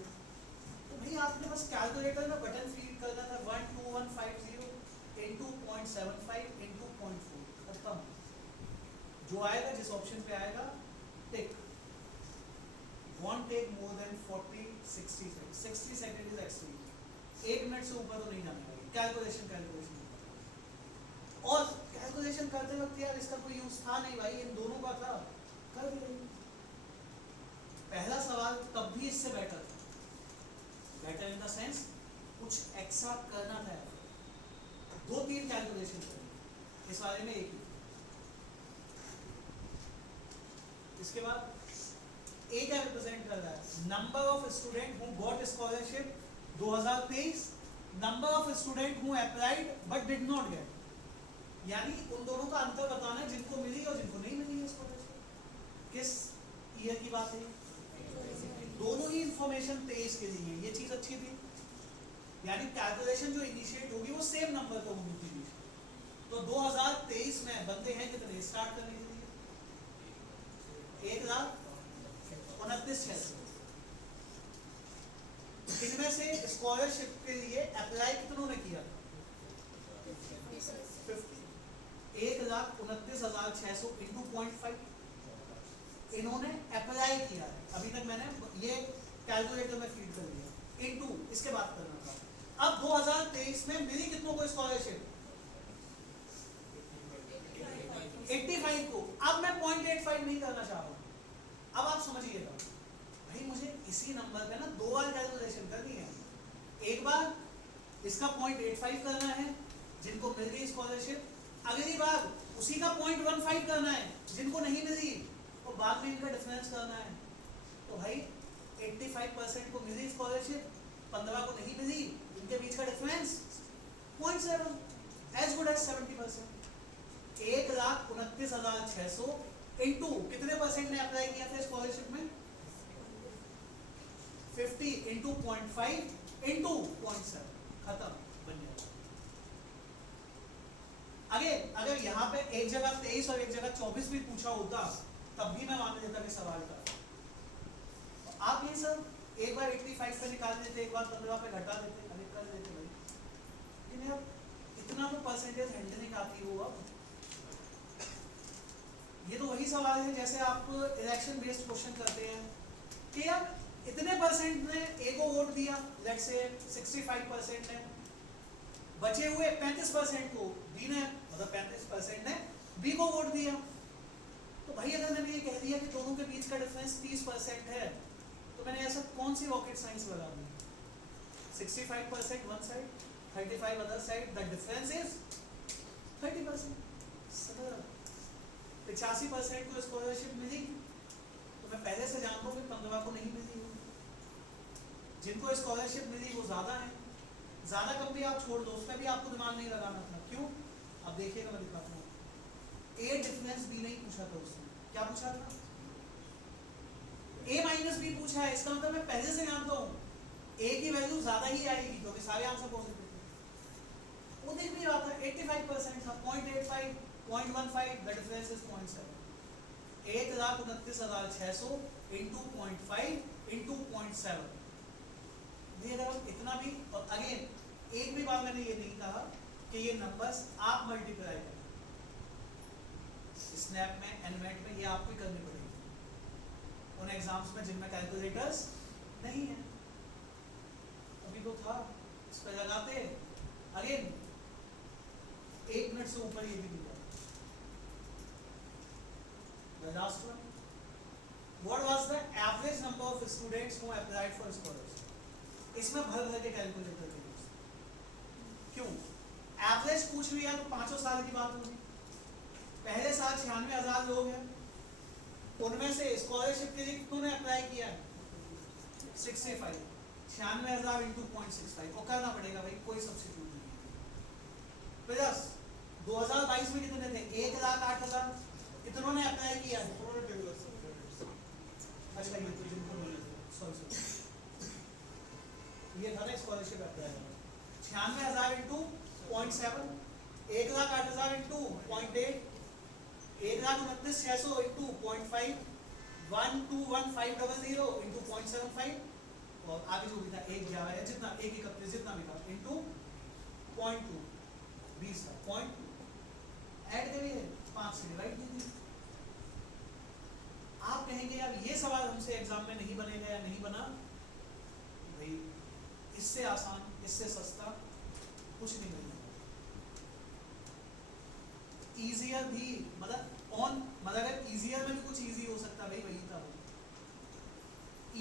तो भाई आपने बस कैलकुलेटर में बटन फीड करना था 12150 इंटू 0.75 इंटू 0.4, खत्म। जो आएगा जिस ऑप्शन पे आएगा टिक। won't take more than 40-60 seconds. 60 second is extreme. 1 minute से ऊपर तो नहीं जाने वाली कैलकुलेशन। और कैलकुलेशन करते वक्त यार इसका कोई यूज था नहीं भाई, इन दोनों का था, कर भी रही। पहला सवाल तब भी इससे बेटर था, बेटर इन द सेंस कुछ एक्स्ट्रा करना था, 2-3 कैलकुलेशन करनी, इस बारे में एक ही। इसके बाद ए क्या रिप्रेजेंट कर रहा है, number of student who got scholarship 2023, number of student who applied but did not gate, यानी उन दोनों का अंतर बताना है, जिनको मिली और जिनको नहीं मिली है स्कॉलरशिप। किस ईयर की बात है, दोनों ही इंफॉर्मेशन 23 के लिए है, ये चीज अच्छी थी। यानी कैलकुलेशन जो इनिशिएट होगी वो सेम नंबर को होगी। तो 2023 में बनते हैं कितने स्टार्ट करने के लिए, 1,29,600। इनमें से स्कॉलरशिप के लिए अप्लाई कितनों ने किया, 1,29,600 इंटू 0.5 इन्होंने अप्लाई किया है। अभी तक मैंने ये कैलकुलेटर में फीड कर दिया, इंटू इसके बाद करना था। अब 2023 में मिली कितनों को स्कॉलरशिप, 85 को। अब मैं 0.85 नहीं करना चाह रहा हूं। अब आप समझिएगा भाई, मुझे इसी नंबर पे ना 2 बार कैलकुलेशन करनी है। एक बार इसका 0.85 करना है जिनको मिल गई स्कॉलरशिप, अगली बार उसी का 0.15 करना है जिनको नहीं मिली, और बाद में इनका डिफरेंस करना है। तो भाई 85% को मिली स्कॉलरशिप, 15 को नहीं मिली, इनके बीच का difference 0.7, as good as 70%। 1,29,600 into कितने परसेंट ने अप्लाई किया था स्कॉलरशिप में, 50 इंटू 0.5 इंटू 0.7, खत्म, बन जाएगा। अगर यहाँ पे एक जगह 23 और एक जगह 24 भी पूछा होता तब भी मैं मान लेता कि सवाल का। तो आप ये सब एक बार 85 पे निकाल देते, एक बार 15 पे घटा देते, अरे कर देते भाई। लेकिन यार इतना तो परसेंटेज हैंडलिंग आती हो। अब ये तो वही सवाल है जैसे आप इलेक्शन बेस्ड क्वेश्चन करते हैं कि यार इतने परसेंट ने ए को वोट दिया, लेट्स से 65% ने, बचे हुए 35% को बी ने, मतलब 35% ने बी को वोट दिया। तो भाई अगर मैंने ये कह दिया कि दोनों के बीच का डिफरेंस 30% है, तो मैंने ऐसा कौन सी रॉकेट साइंस लगा दी, 65% one side, 35 other side, the difference is 30%। 85% को स्कॉलरशिप मिली, तो मैं पहले से जानता हूँ कि 15 को नहीं मिली होगी। जिनको स्कॉलरशिप मिली वो ज्यादा है, ज्यादा कम भी आप छोड़ दो, उस पर भी आपको दिमाग नहीं लगाना था। क्यों, अब देखिएगा मैं दिखाता हूँ। ए डिफरेंस भी नहीं पूछा था उसने, क्या पूछा था? a माइनस बी पूछा है, इसका मतलब मैं पहले से जानता हूँ a की वैल्यू ज्यादा ही आएगी क्योंकि सारे आंसर पॉजिटिव थे। वो देख भी रहा था 85% था, 0.85 0.15 the difference is 0.7। 1,29,600 into 0.5 into 0.7 इतना भी। और अगेन एक भी बार मैंने ये नहीं कहा कि ये नंबर्स आप मल्टीप्लाई करें, स्नैप में एनमेट में ये आपको ही करनी पड़ेगी उन एग्जाम्स में जिनमें कैलकुलेटर्स नहीं है। अभी तो था, इस पर लगाते अगेन 1 मिनट से ऊपर ये भी दिया। The last one, what was the average number of students who applied for scholarship? इसमें भर भर के कैलकुलेटर के यूज क्यों? एवरेज पूछ लिया तो 5 साल की बात होगी। पहले साल 96,000 लोग हैं, उनमें से स्कॉलरशिप के लिए कितनों ने अप्लाई किया है? 65। 96,000 इंटू 0.65 को करना पड़ेगा भाई, कोई सब्स्टिट्यूट नहीं। प्लस 2022 में कितने थे? 1,08,000 कितनों ने अप्लाई किया है? अच्छा ये तो जिनको सॉरी ये था ना स्कॉलरशिप अप्लाई करना। 96,000 इंटू 0.7, 1,08,000 इंटू 0.8, 1,29,600 इंटू 0.5, 121,500 इंटू 0.75 और आगे जो भी था 1,11 है जितना 1,31 जितना भी था इंटू 0.2 20 था 0.2 ऐड करिए 5 से डिवाइड कीजिए। आप कहेंगे यार ये सवाल हमसे एग्जाम में नहीं बनेगा या नहीं बना, भाई इससे आसान इससे सस्ता कुछ नहीं मिलेगा। इजियर भी मतलब अगर इजियर में भी कुछ इजी हो सकता भाई वही था,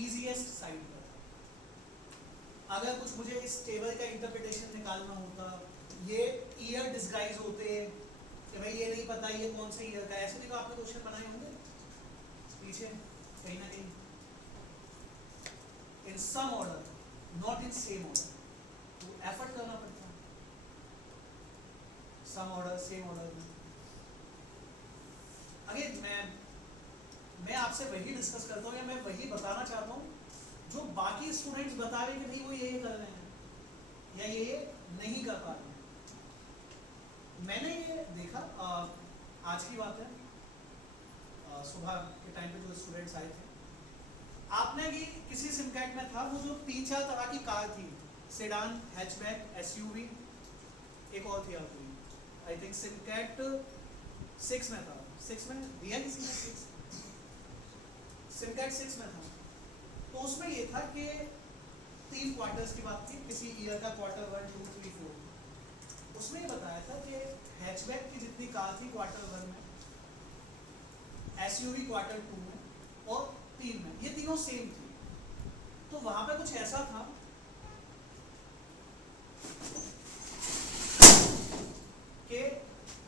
इजीएस्ट साइड पर। अगर कुछ मुझे इस टेबल का इंटरप्रिटेशन निकालना होता, ये ईयर डिस्गाइज होते कि भाई ये नहीं पता ये कौन से ईयर का, ऐसे नहीं तो आपने क्वेश्चन बनाए होंगे पीछे कहीं ना कहीं, in some order not in same order, तो एफर्ट करना पड़ता है सम ऑर्डर सेम ऑर्डर में। अगेन मैं आपसे वही डिस्कस करता हूँ या मैं वही बताना चाहता हूँ जो बाकी स्टूडेंट्स बता रहे हैं कि भाई वो ये कर रहे हैं या ये नहीं कर पा रहे हैं। मैंने ये देखा आज की बात है, सुबह के टाइम पे जो स्टूडेंट्स आए थे, आपने कि किसी सिमकैट में था वो जो 3-4 तरह की कार थी, सेडान, हैचबैक, एसयूवी, एक और थी आपकी आई थिंक सिमकैट 6 में था, 6 में दिया किसी ने 6 सिमकैट 6 में था। तो उसमें ये था कि 3 क्वार्टर्स की बात थी, किसी ईयर का क्वार्टर 1 2 3 4। उसमें ये बताया था कि हैचबैक की जितनी कार थी क्वार्टर 1 में, एसयूवी क्वार्टर 2 में और 3 में, ये तीनों सेम थी। तो वहां पे कुछ ऐसा था कि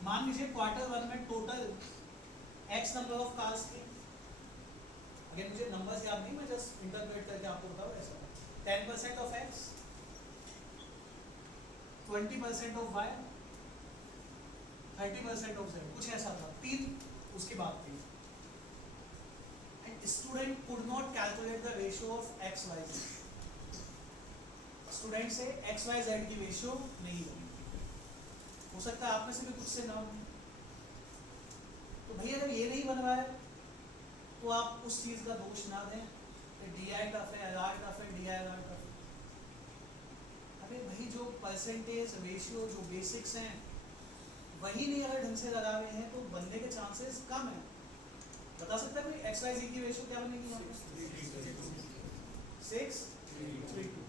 मान लीजिए क्वार्टर 1 में total x number of cars थी, अगर मुझे नंबर्स याद नहीं, मैं जस्ट इंटरप्रेट करके आपको बताऊं ऐसा 10% of X, 20% of Y, 30% of Z, कुछ ऐसा था। 3 उसकी बात थी। Student could not calculate the ratio of x y z, student से x y z की रेशियो नहीं बनी। हो सकता है आप में से भी कुछ से ना हो, तो भैया अगर ये नहीं बन रहा है तो आप उस चीज का दोष ना दें कि डी आई टफ है, आर टफ है, डी आई आर टफ है। अरे भाई जो परसेंटेज रेशियो जो बेसिक्स हैं वही नहीं अगर ढंग से लगा रहे हैं तो बनने के चांसेस कम है। बता सकता है कोई एक्स वाई जी की रेशियो क्या बनेगी? 6 3 2।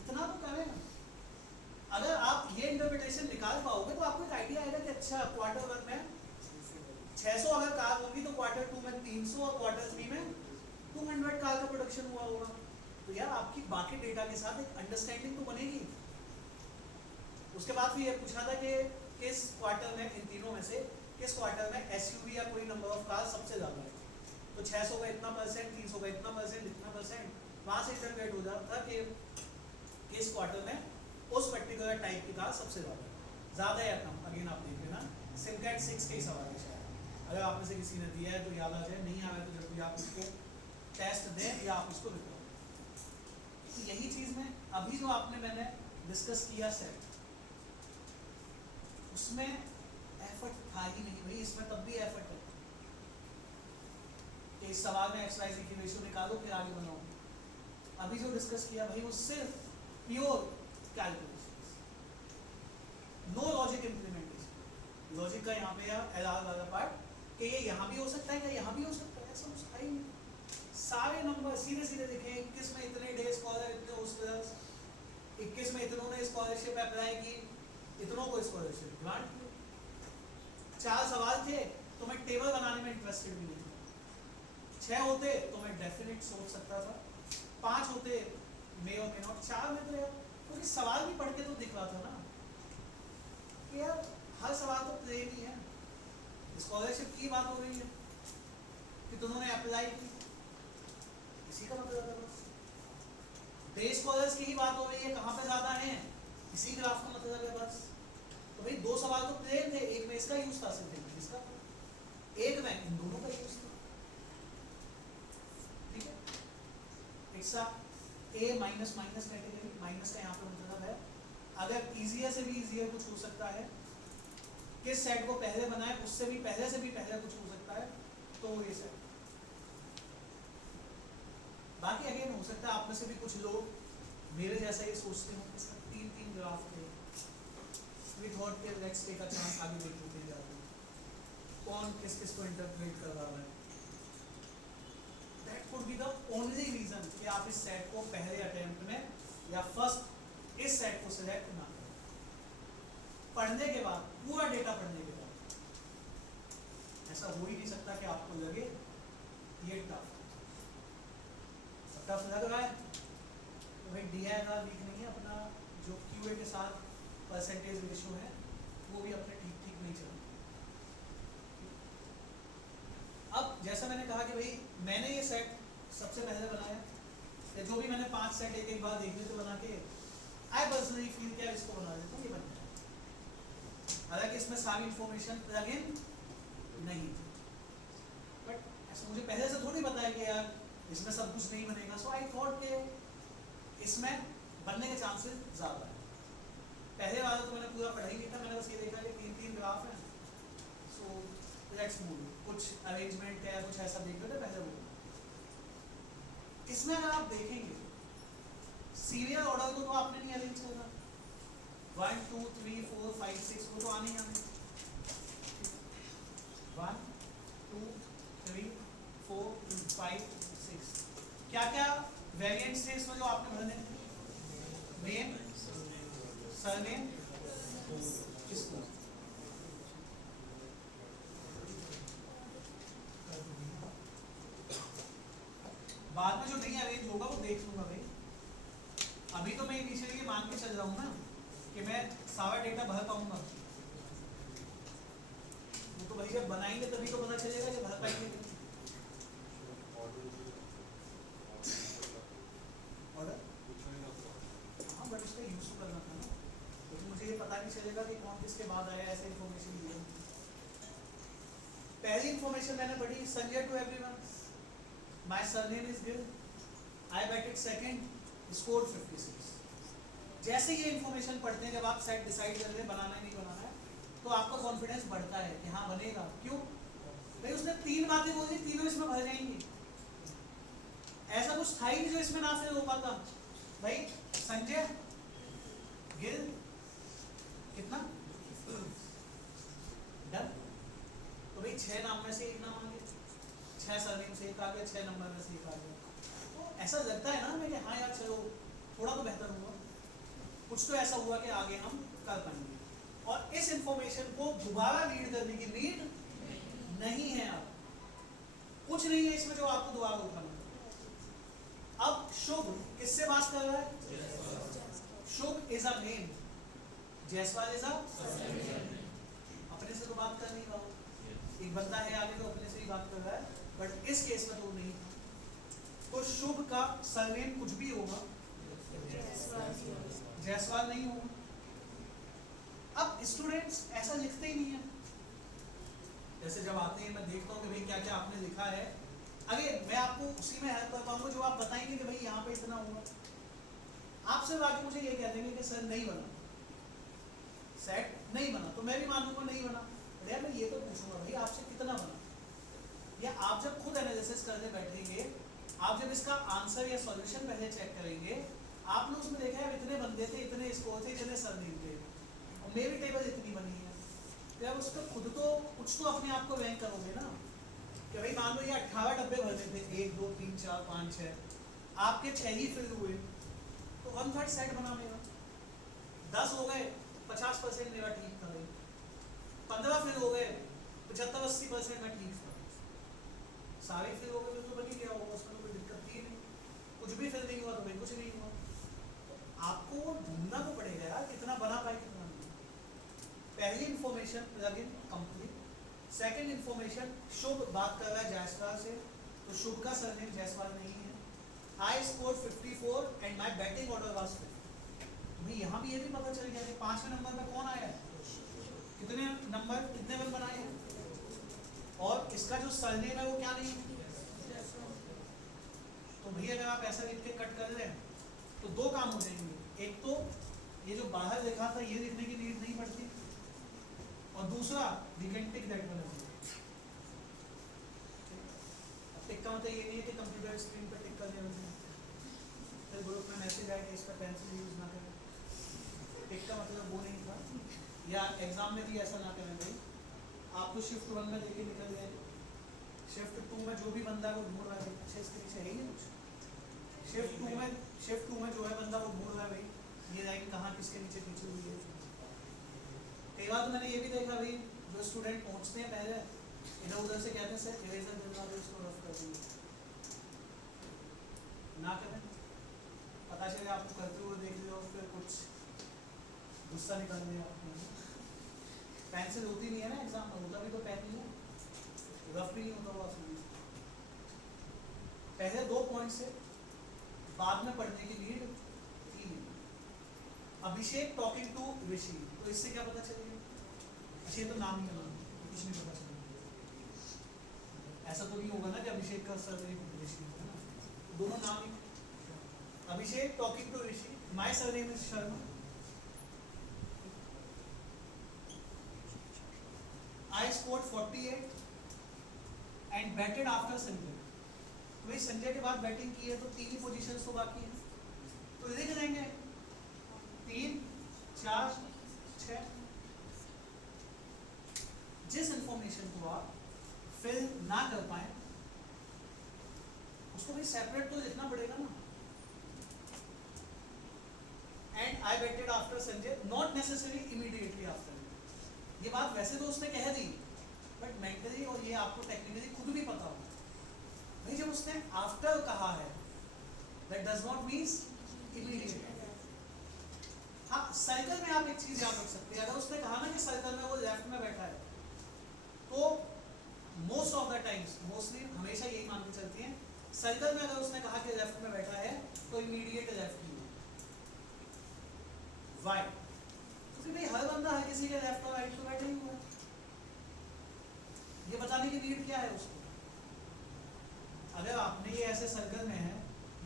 इतना तो करें ना। अगर आप ये इंटरप्रिटेशन निकाल पाओगे तो आपको एक आइडिया आएगा कि अच्छा क्वार्टर 1 में 600 अगर कार होगी तो क्वार्टर 2 में 300 और क्वार्टर 3 में 200 कार का प्रोडक्शन हुआ होगा। तो यार आपकी बाकी डेटा के साथ एक अंडरस्टैंडिंग तो बनेगी। उसके बाद फिर ये पूछा था कि किस क्वार्टर में इन तीनों में से किस क्वार्टर में एसयूवी या कोई नंबर ऑफ कार सबसे ज़्यादा है, तो 600 का इतना परसेंट, 300 का इतना परसेंट, इतना परसेंट, वहाँ से इंटरप्रेट हो जाता कि किस क्वार्टर में उस पर्टिकुलर टाइप की कार सबसे ज़्यादा या कम। अगेन आप देख लेना सिमकैट 6 के ही सवाल है शायद, अगर अगर आप में से किसी ने दिया है तो याद आ जाए, नहीं आ रहा तो जब भी आप उसको टेस्ट दें या आप उसको रिकॉर्ड। तो यही चीज में अभी जो मैंने डिस्कस किया सेट, उसमें एफर्ट था ही नहीं भाई, इसमें तब भी एफर्ट है कि इस सवाल में एक्स की रेशियो निकालो फिर आगे बनाओ। अभी जो डिस्कस किया भाई वो सिर्फ pure calculation, no logic implementation. Logic का यहाँ पे एलआर वाला पार्ट कि ये यहाँ भी हो सकता है या यहाँ भी हो सकता है, ऐसा कुछ था ही नहीं। सारे नंबर सीधे सीधे देखे, 21 में इतने डे स्कॉलर, इतने हॉस्टलर्स, 21 में इतनों ने स्कॉलरशिप अप्लाई की, इतनों को स्कॉलरशिप ग्रांट की। 4 सवाल थे तो मैं टेबल बनाने में इंटरेस्टेड भी नहीं था। 6 होते तो मैं डेफिनेट सोच सकता था, 5 होते मे और मे नॉट, 4 में तो यार क्योंकि सवाल भी पढ़ के तो दिख रहा था ना कि यार हर सवाल तो प्लेन ही है। स्कॉलरशिप की बात हो रही है कि तुमने अप्लाई की, इसी का मतलब है बस। डे स्कॉलर्स की ही बात हो रही है, कहाँ पे ज्यादा हैं, इसी ग्राफ का मतलब है बस। तो भाई 2 सवाल तो प्लेन थे, एक में इसका यूज था, सिर्फ एक में इसका, एक में इन दोनों का यूज था। ठीक है, एक्सा ए माइनस माइनस कैटेगरी, माइनस का यहाँ पे मतलब है अगर इजियर से भी इजियर कुछ हो सकता है, किस सेट को पहले बनाए उससे भी पहले कुछ हो सकता है, तो वो ये सेट। बाकी अगेन हो सकता है आप में से भी कुछ लोग मेरे जैसा ये सोचते हो, इसका 3 ग्राफ थे, वी थॉट के लेट्स टेक अ चांस, आगे देख लेते जाते हैं कौन किस किस को इंटरप्रेट कर रहा है। That could be the only reason कि आप इस सेट को पहले अटेम्प्ट में या फर्स्ट इस सेट को सिलेक्ट ना करें। पढ़ने के बाद, पूरा डेटा पढ़ने के बाद ऐसा हो ही नहीं सकता कि आपको लगे ये टफ लग रहा है तो भाई DIR वीक नहीं है अपना, जो QA के साथ परसेंटेज रेशियो है वो भी अपने ठीक नहीं चल रहा। अब जैसा मैंने कहा कि भाई मैंने ये सेट सबसे पहले बनाया, या जो भी मैंने 5 सेट एक बार देखने से बना के आई पर्सनली फील किया इसको बना देता हूँ, ये बन गया। हालांकि इसमें सारी इंफॉर्मेशन प्लग इन नहीं थी, बट ऐसा मुझे पहले से थोड़ी पता है कि यार इसमें सब कुछ नहीं बनेगा। सो आई थॉट के इसमें बनने के चांसेस ज़्यादा है। पहले वाला तो मैंने पूरा पढ़ा ही नहीं था, मैंने बस ये देखा कि 3 ग्राफ है, सो लेट्स मूव, कुछ अरेंजमेंट है कुछ ऐसा देख लेते पहले वो। इसमें अगर आप देखेंगे सीरियल ऑर्डर को तो आपने नहीं अरेंज करना, 1 2 3 4 5 6 को तो आने ही आने, 1 2 3 4 5 6 क्या क्या वेरिएंट्स थे इसमें जो आपने भरने थे? नेम, सरनेम, किसको बाद में जो नहीं अरेंज होगा वो देख लूंगा भाई। अभी तो मैं इनिशियली ये मान के चल रहा हूँ ना कि मैं सारा डेटा भर पाऊंगा, वो तो भाई जब बनाएंगे तभी तो पता चलेगा कि भर पाएंगे। हाँ बट उसका यूज करना था ना, क्योंकि मुझे ये पता नहीं चलेगा कि कौन किसके बाद आया, ऐसे इन्फॉर्मेशन दी है। पहली इन्फॉर्मेशन मैंने पढ़ी, Sanjay to everyone, my surname is Gill, I batted second, score 56। जैसे ये इन्फॉर्मेशन पढ़ते हैं, जब आप सेट डिसाइड कर रहे हैं बनाना है नहीं बनाना है, तो आपका कॉन्फिडेंस बढ़ता है कि हाँ बनेगा। क्यों भाई, उसने 3 बातें बोली, तीनों इसमें भर जाएंगी, ऐसा कुछ था ही नहीं जो इसमें ना फिल हो पाता। भाई संजय गिल कितना डन, तो भाई 6 नाम में से एक नाम आ गया, 6 सरनेम से एक आ गया, 6 नंबर में से एक आ गया। तो ऐसा लगता है ना हमें कि हाँ यार चलो थोड़ा तो बेहतर हुआ, कुछ तो ऐसा हुआ कि आगे हम कर पाएंगे। और इस इंफॉर्मेशन को दोबारा रीड करने की नीड नहीं है, अब कुछ नहीं है इसमें जो आपको दोबारा उठाना। अब शुभ किससे बात कर रहा है? Shubh is a name, Jaiswal is a अपने से तो बात कर नहीं रहा, एक बंदा है आगे तो अपने से ही बात कर रहा है, बट इस केस में तो नहीं। तो शुभ का सरनेम कुछ भी होगा, जायसवाल नहीं होगा। अब स्टूडेंट्स ऐसा लिखते ही नहीं है, जैसे जब आते हैं मैं देखता हूँ कि भाई क्या क्या आपने लिखा है, अगेन मैं आपको उसी में हेल्प कर पाऊंगा जो आप बताएंगे कि भाई यहाँ पे इतना हुआ। आप सिर्फ आके मुझे ये कह देंगे कि सर नहीं बना, सेट नहीं बना, तो मैं भी मानूंगा नहीं बना। यार मैं ये तो पूछूंगा भाई आपसे कितना बना, या आप जब खुद एनालिसिस करने बैठेंगे, आप जब इसका आंसर या सॉल्यूशन पहले चेक करेंगे, आपने उसमें देखा है इतने बंदे थे, इतने स्कोर थे, इतने सरनेम थे, और मेरी टेबल इतनी बनी है, तो अब उसका खुद तो कुछ तो अपने आप को रैंक करोगे ना कि भाई मान लो ये 18 डब्बे भरने थे, 1 2 3 4 5 6, आपके 6 ही फिल हुए, तो 1/3 सेट बना मेरा। 10 हो गए, 50% मेरा ठीक था भाई। 15 फिल हो गए, 75-80% में ठीक था। सारे फिल हो गए तो बन ही गया होगा, उसमें तो कोई दिक्कत थी नहीं। कुछ भी फिल नहीं हुआ तो भाई कुछ नहीं हुआ। तो आपको ढूंढना तो पड़ेगा यार कितना बना पाए कितना नहीं। पहली information plug in complete. Second information, Shubh बात कर रहा है जायसवाल से, तो शुभ का सरनेम जायसवाल नहीं है। I score 54 and my batting order was 50। भाई यहाँ भी ये भी पता चल गया कि 5वें नंबर पे कौन आया है, कितने नंबर कितने रन बनाए हैं, और इसका जो सरनेम है वो क्या नहीं है। तो भैया अगर आप ऐसा लिख के कट कर लें तो दो काम हो जाएंगे, एक तो ये जो बाहर लिखा था ये लिखने की नीड नहीं पड़ती, और दूसरा we can tick that one. Tick का मतलब ये नहीं है कि कंप्यूटर स्क्रीन पर टिक कर देना, फिर ग्रुप में मैसेज आए कि इसका पेंसिल यूज ना करें। टिक का मतलब वो नहीं था, या एग्जाम में भी ऐसा ना करें भाई। आप तो शिफ्ट 1 में लेके निकल गए, शिफ्ट 2 में जो भी बंदा वो ढूंढ रहा है, अच्छे इसके नीचे है ही कुछ। शिफ्ट 2 में जो है बंदा वो ढूंढ रहा है भाई ये लाइन कहाँ किसके नीचे खींची हुई है। कई बार तो मैंने ये भी देखा भाई, जो स्टूडेंट पहुंचते हैं पहले इधर उधर से कहते हैं सर इरेजर दिलवा दो इसको रफ कर देंगे, ना करें, पता चले आपको करते हुए देख लिया और फिर कुछ गुस्सा निकाल दिया आपने। पेंसिल होती नहीं है ना एग्जाम में, होता भी तो पेन नहीं है, रफ भी नहीं होता वो आसानी से। पहले 2 पॉइंट से बाद में पढ़ने की नीड थी नहीं। अभिषेक टॉकिंग टू ऋषि, तो इससे क्या पता चलेगा, अच्छा ये तो नाम ही है, कुछ नहीं पता चलेगा। ऐसा तो नहीं होगा ना कि अभिषेक का सरनेम ऋषि होगा ना, दोनों नाम ही। Abhishek talking to Rishi, my surname is Sharma, I scored 48 and batted after Sanjay. तो भाई संजय के बाद बैटिंग की है तो 3 ही पोजीशंस तो बाकी है, तो लिख देंगे 3 4 6। जिस इंफॉर्मेशन को आप फिल ना कर पाए उसको भी सेपरेट तो लिखना पड़ेगा ना। And I batted after Sanjay, not necessary immediately after. ये बात वैसे तो उसने कह दी, बट मेंटली और ये आपको टेक्निकली खुद भी पता होगा भाई, जब उसने आफ्टर कहा है that does not means immediate. हाँ सर्कल में आप एक चीज याद रख सकते हैं, अगर उसने कहा ना कि सर्कल में वो लेफ्ट में बैठा है, तो most of the times, mostly हमेशा यही मान के चलती हैं, सर्कल में अगर उसने कहा कि लेफ्ट में बैठा है तो इमीडिएट लेफ्ट ही है। वाई? क्योंकि भाई हर बंदा हर किसी के लेफ्ट और राइट पे बैठा ही हुआ है, ये बताने की नीड क्या है उसको। अगर आपने ये ऐसे सर्कल में है,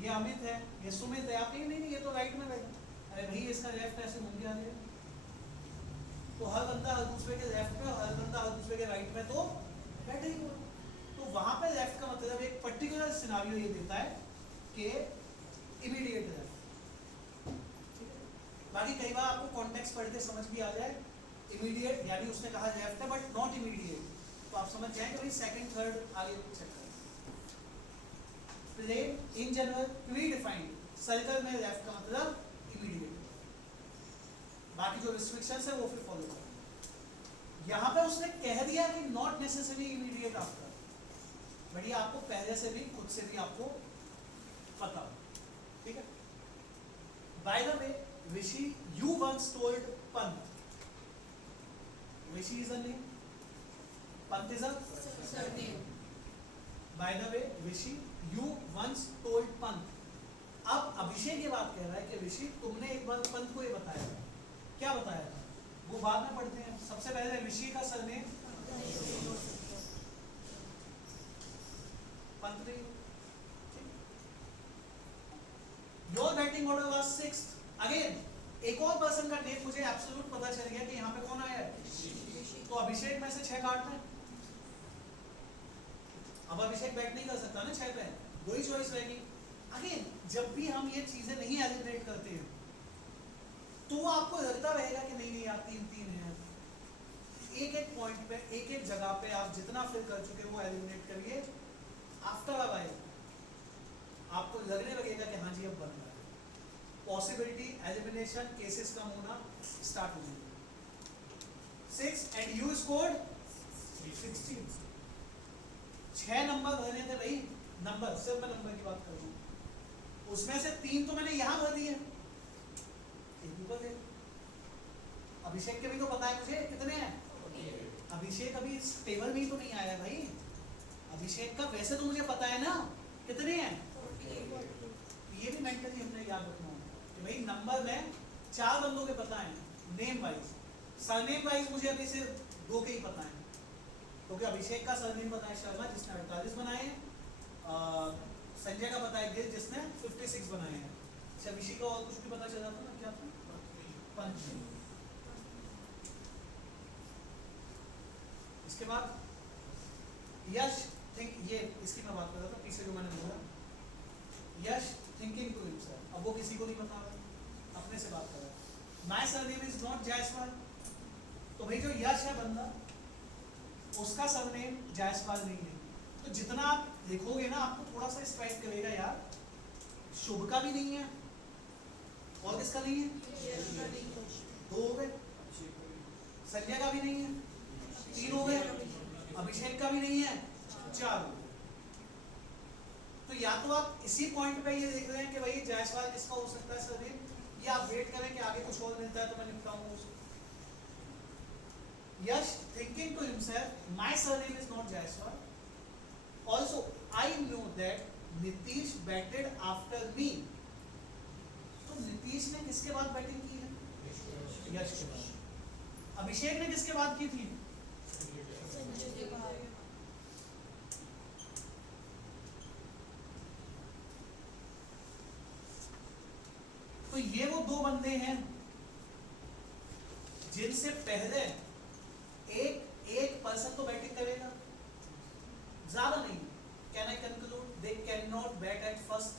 ये अमित है, ये सुमित है, आप कहेंगे नहीं नहीं ये तो राइट में बैठा, अरे भाई इसका लेफ्ट ऐसे घूम के आ जाएगा। तो हर बंदा हर दूसरे के लेफ्ट में और हर बंदा हर दूसरे के राइट में तो बैठे ही हुआ। तो वहां पे लेफ्ट का मतलब एक पर्टिकुलर सिनारियो ये देता है कि इमीडिएट लेफ्ट। बाकी कई बार आपको कॉन्टेक्स्ट पढ़ के समझ भी आ जाए, इमीडिएट यानी उसने कहा लेफ्ट है बट नॉट इमीडिएट, तो आप समझ जाएंगे भाई सेकंड थर्ड आगे चेक करें। Plain in general pre defined, circle में लेफ्ट का मतलब इमीडिएट, बाकी जो रिस्ट्रिक्शंस है वो फिर फॉलो करें। यहाँ पे उसने कह दिया कि not necessary immediate after, but ये आपको पहले से भी खुद से भी आपको पता हो, ठीक है। By the way Rishi you once told Pant, Rishi is a name, Pant is a surname. By the way Rishi you once told Pant. अब अभिषेक ये बात कह रहा है कि ऋषि तुमने एक बार पंत को ये बताया था, क्या बताया था वो बाद में पढ़ते हैं। सबसे पहले ऋषि का सरनेम शांत रहिए। Your batting order was 6th। Again एक और पर्सन का नेम मुझे एब्सोल्यूट पता चल गया कि यहाँ पे कौन आया है, तो अभिषेक में से 6 काटना है। अब अभिषेक बैट नहीं कर सकता ना 6 पे, 2 ही चॉइस रहेगी। अगेन जब भी हम ये चीजें नहीं एलिमिनेट करते हैं तो आपको लगता रहेगा कि नहीं यार 3-3 है। एक एक पॉइंट पे, एक एक जगह पे आप जितना फिल कर चुके वो एलिमिनेट करिए। आफ्टर अ व्हाइल आपको लगने लगेगा कि हाँ जी अब बन रहा है। पॉसिबिलिटी एलिमिनेशन केसेस कम होना स्टार्ट हो जाएंगे। 6 एंड यू स्कोर्ड 16। 6 नंबर भरने थे भाई, नंबर सिर्फ मैं नंबर की बात कर रहा हूँ। उसमें से 3 तो मैंने यहां भर दिए, एक ऊपर थे। अभिषेक के भी तो पता है मुझे कितने हैं। अभिषेक अभी इस टेबल में ही तो नहीं आया भाई। अभिषेक का वैसे तो मुझे पता है ना कितने हैं। ये भी मेंटली हमने याद रखना है कि भाई नंबर में 4 बंदों के पता है नेम वाइज, सरनेम वाइज मुझे अभी सिर्फ 2 के ही पता है, क्योंकि अभिषेक का सरनेम पता है शर्मा जिसने 48 बनाए हैं, संजय का पता है गिल जिसने 56 बनाए हैं। अच्छा अभिषेक का और कुछ भी पता चला था ना, क्या था? पंच। इसके बाद यश थिंक, ये इसकी मैं बात कर रहा था पीछे जो मैंने बोला, यश थिंकिंग टू हिमसेल्फ। अब वो किसी को नहीं बता रहा, अपने से बात कर रहा है। My surname is not Jaiswal. तो भाई जो यश है बंदा, उसका सरनेम जायसवाल नहीं है। तो जितना आप लिखोगे ना आपको थोड़ा सा स्ट्राइक करेगा यार, शुभ का भी नहीं है और किसका नहीं है, 2 हो गए। संजय का भी नहीं है, 3 हो गए। अभिषेक का भी नहीं है, 4 हो गए। तो या तो आप इसी पॉइंट पे ये देख रहे हैं कि भाई जायसवाल किसका हो सकता है सरनेम, या आप वेट करें कि आगे कुछ और मिलता है तो मैं निपटाऊंगा उसको। यश thinking to himself, my surname is not Jaiswal. Also, I know that Nitish batted after me. तो नीतीश ने किसके बाद बैटिंग की है? यश के बाद। अभिषेक ने किसके बाद की थी? संजय के बाद। तो ये वो 2 बंदे हैं जिनसे पहले एक पर्सन तो बैटिंग करेगा, ज्यादा नहीं। Can I conclude they can not bat at first?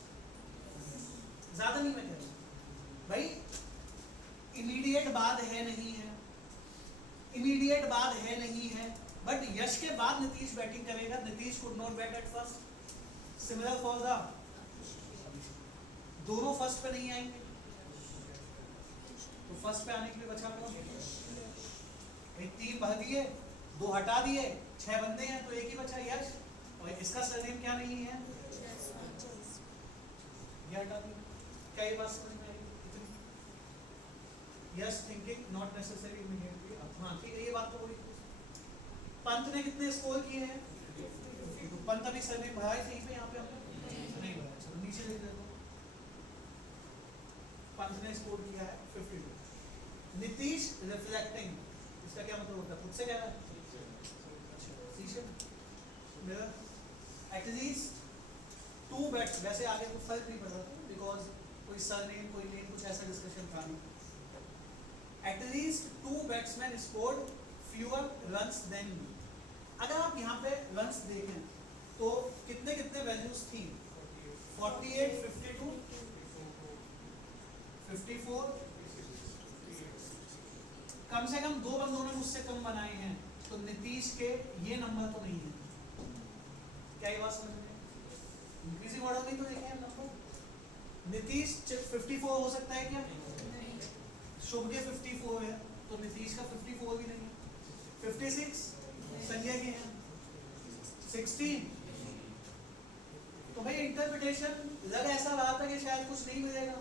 ज्यादा नहीं मैं कह रहा भाई, इमीडिएट बाद है नहीं है, इमीडिएट बाद है नहीं है, बट यश के बाद नीतीश बैटिंग करेगा। Nitish could not bat at first. Similar for the, दोनों फर्स्ट पे नहीं आएंगे, तो फर्स्ट पे आने के लिए बचा कौन? 3 भर दिए, 2 हटा दिए, 6 बंदे हैं तो एक ही बचा यश। और इसका सरनेम क्या नहीं है, ये हटा दिया। क्या ये बात समझ में आई? Yes thinking not necessary immediately. हाँ ठीक है, ये बात तो हुई। पंत ने कितने स्कोर किए हैं? तो पंत अभी सरनेम भरा है कहीं पे, यहाँ पे हमने नहीं भरा। चलो नीचे लिख दो, पंत ने स्कोर किया है 52। नीतीश रिफ्लेक्टिंग, इसका क्या मतलब होता है? खुद से कह रहा है। मेरा एटलीस्ट 2 बैट्स, वैसे आगे तो फर्क नहीं पड़ा बिकॉज कोई सरनेम कोई नेम कुछ ऐसा डिस्कशन था नहीं। At least 2 batsman scored fewer runs than me. अगर आप यहाँ पे रन्स देखें तो कितने कितने वैल्यूज थी? 48, 52, 54। कम से कम 2 बंदों ने मुझसे कम बनाए हैं, तो नीतीश के ये नंबर तो नहीं है। क्या ये बात समझ में? इंक्रीजिंग ऑर्डर नहीं तो देखे हैं नंबर। नीतीश 54 हो सकता है क्या? शुभ के 54 है, तो नीतीश का 54 भी नहीं है। 56 संजय के हैं, 16। तो भाई इंटरप्रिटेशन लग ऐसा रहा था कि शायद कुछ नहीं मिलेगा,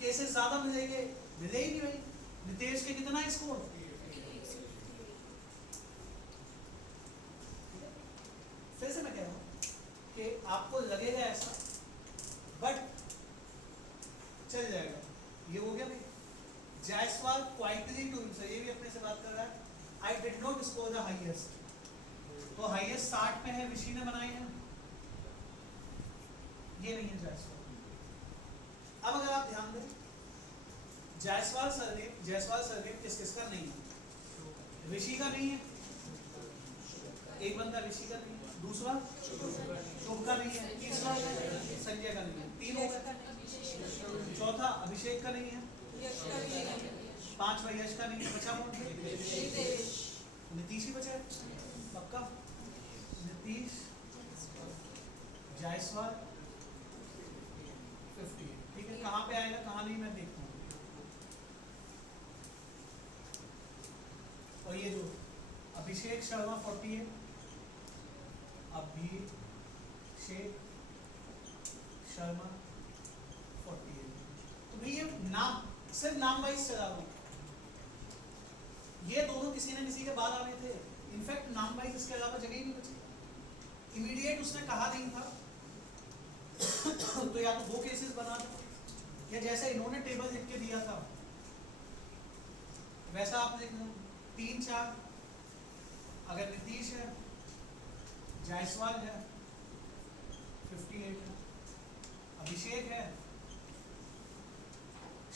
केसेस ज्यादा मिलेंगे, मिले ही नहीं भाई। नीतीश के कितना स्कोर? फिर से मैं कह रहा हूं कि आपको लगेगा ऐसा, बट चल जाएगा। ये हो गया भाई जायसवाल क्वाइटली टू हिमसेल्फ, ये भी अपने से बात कर रहा है। I did not score the highest, तो हाईएस्ट 60 में है, ऋषि ने बनाए हैं। ये नहीं है जायसवाल। अब अगर आप ध्यान दें, जायसवाल सरनेम किस किसका नहीं है? ऋषि का नहीं है, एक बंदा ऋषि का नहीं है, दूसरा शुभ का नहीं है, तीसरा संजय का नहीं है, तीन हो गए, चौथा अभिषेक का नहीं है, पांचवा यश का नहीं है, बचा कौन है? नीतीश ही बचा है। पक्का नीतीश, जायसवाल 50, ठीक है। कहाँ पे आएगा कहाँ नहीं मैं देखता हूँ। और ये जो अभिषेक शर्मा 40 है, अभिषेक शर्मा 40 है। तो भाई ये नाम सिर्फ नाम वाइज चला रहा हूँ, ये दोनों किसी न किसी के बाद आ रहे थे। इनफैक्ट नाम वाइज इसके अलावा जगह ही नहीं बची। इमीडिएट उसने कहा नहीं था तो या तो दो केसेस बना दो, या जैसे इन्होंने टेबल लिख के दिया था वैसा आप लिख लो 3 4। अगर नीतीश है, जायसवाल है 58 है, अभिषेक है,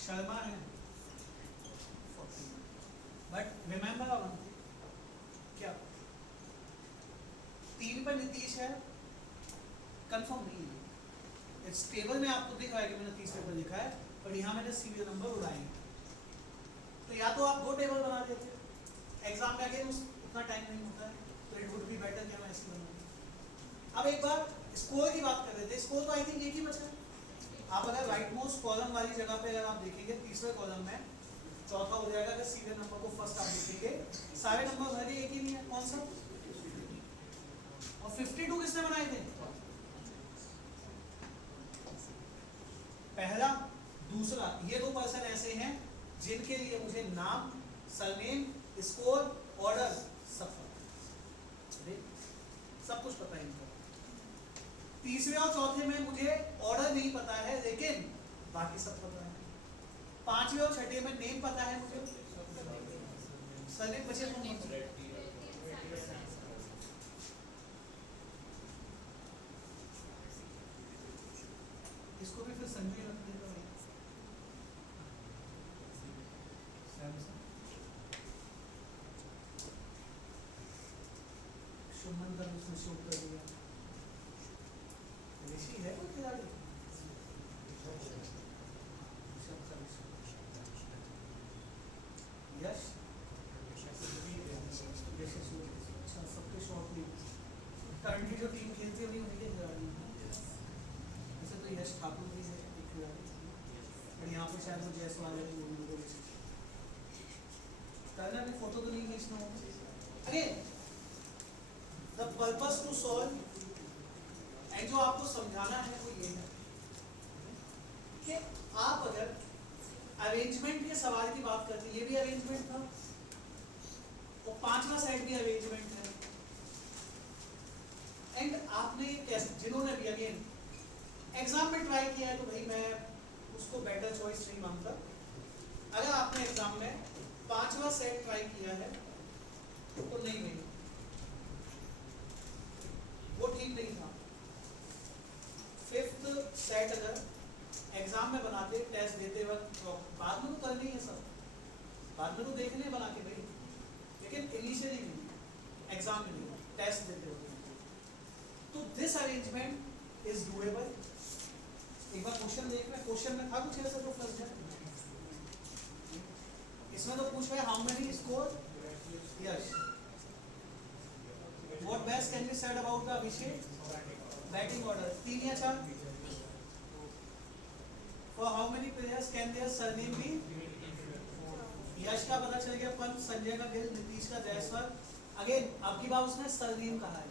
शर्मा है 40। बट रिमेंबर वन थिंग, क्या 3 पर नीतीश है कंफर्म नहीं है। इस टेबल में आपको दिख रहा है कि मैंने 30 पर लिखा है, पर यहाँ मैंने सीरियल नंबर उड़ाए हैं। तो या तो आप 2 टेबल बना देते, एग्जाम में अगेन उतना टाइम नहीं होता है, तो इट वुड बी बेटर कि हम ऐसे बना। अब एक बार स्कोर की बात कर रहे थे, स्कोर तो आई थिंक एक ही बचा है। आप अगर राइट मोस्ट कॉलम वाली जगह पे अगर आप देखेंगे, तीसरे कॉलम में चौथा हो जाएगा। अगर सीरियल नंबर को फर्स्ट आप देखेंगे, सारे नंबर भरे एक ही नहीं है, कौन सा? और 52 किसने बनाए थे? पहला, दूसरा, ये 2 पर्सन ऐसे हैं जिनके लिए मुझे नाम, सरनेम, स्कोर, ऑर्डर सब पता है, सब कुछ पता है इनका। तीसरे और चौथे में मुझे ऑर्डर नहीं पता है, लेकिन बाकी सब पता है। पांचवे और छठे में नेम पता है मुझे, सरनेम बचे कौन से? इसको भी फिर संजय रख देगा भाई, शुभमन का उसने शो कर दिया। ऋषि है कोई खिलाड़ी? यश, अच्छा सबके शॉट में करंटली जो टीम खेलती है वही उन्हीं के खिलाड़ी हैं। वैसे तो यश ठाकुर भी है एक खिलाड़ी, और यहाँ पे शायद वो जायसवाल है, वो भी करना भी फोटो तो नहीं खींचना होगा। Again the purpose to solve, and जो आपको समझाना है वो ये है कि आप अगर अरेंजमेंट के सवाल की बात करते हैं, ये भी अरेंजमेंट था और 5वां सेट भी अरेंजमेंट है। एंड आपने कैसे, जिन्होंने भी अगेन एग्जाम में ट्राई किया है तो भाई मैं उसको बेटर चॉइस नहीं मानता। अगर आपने एग्जाम में 5वां सेट ट्राई किया है तो नहीं भाई, वो ठीक नहीं था। 5th सेट अगर एग्जाम में बनाते, टेस्ट देते वक्त, तो बाद में तो कर नहीं है सब, बाद में तो देखने बना के भाई, लेकिन इनिशियली नहीं, एग्जाम में नहीं, टेस्ट देते होते। तो दिस अरेंजमेंट इज डूएबल। एक बार क्वेश्चन देख रहे, क्वेश्चन में था कुछ ऐसा जो फंस जाए। इसमें तो पूछ रहे how many score Yash, what best can be said about the Abhishek batting order, 3 या 4। For how many players can there surname be, Yash का पता चल गया, पंत, संजय का गिल, नीतीश का जायसवाल। अगेन अब की बार उसने सरनेम कहा है,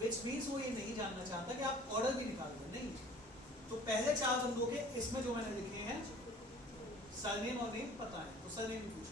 विच मीन्स वो ये नहीं जानना चाहता कि आप ऑर्डर भी निकाल दो, नहीं। तो पहले 4 बंदों के इसमें जो मैंने लिखे हैं सरनेम और नेम पता है, तो सरनेम पूछ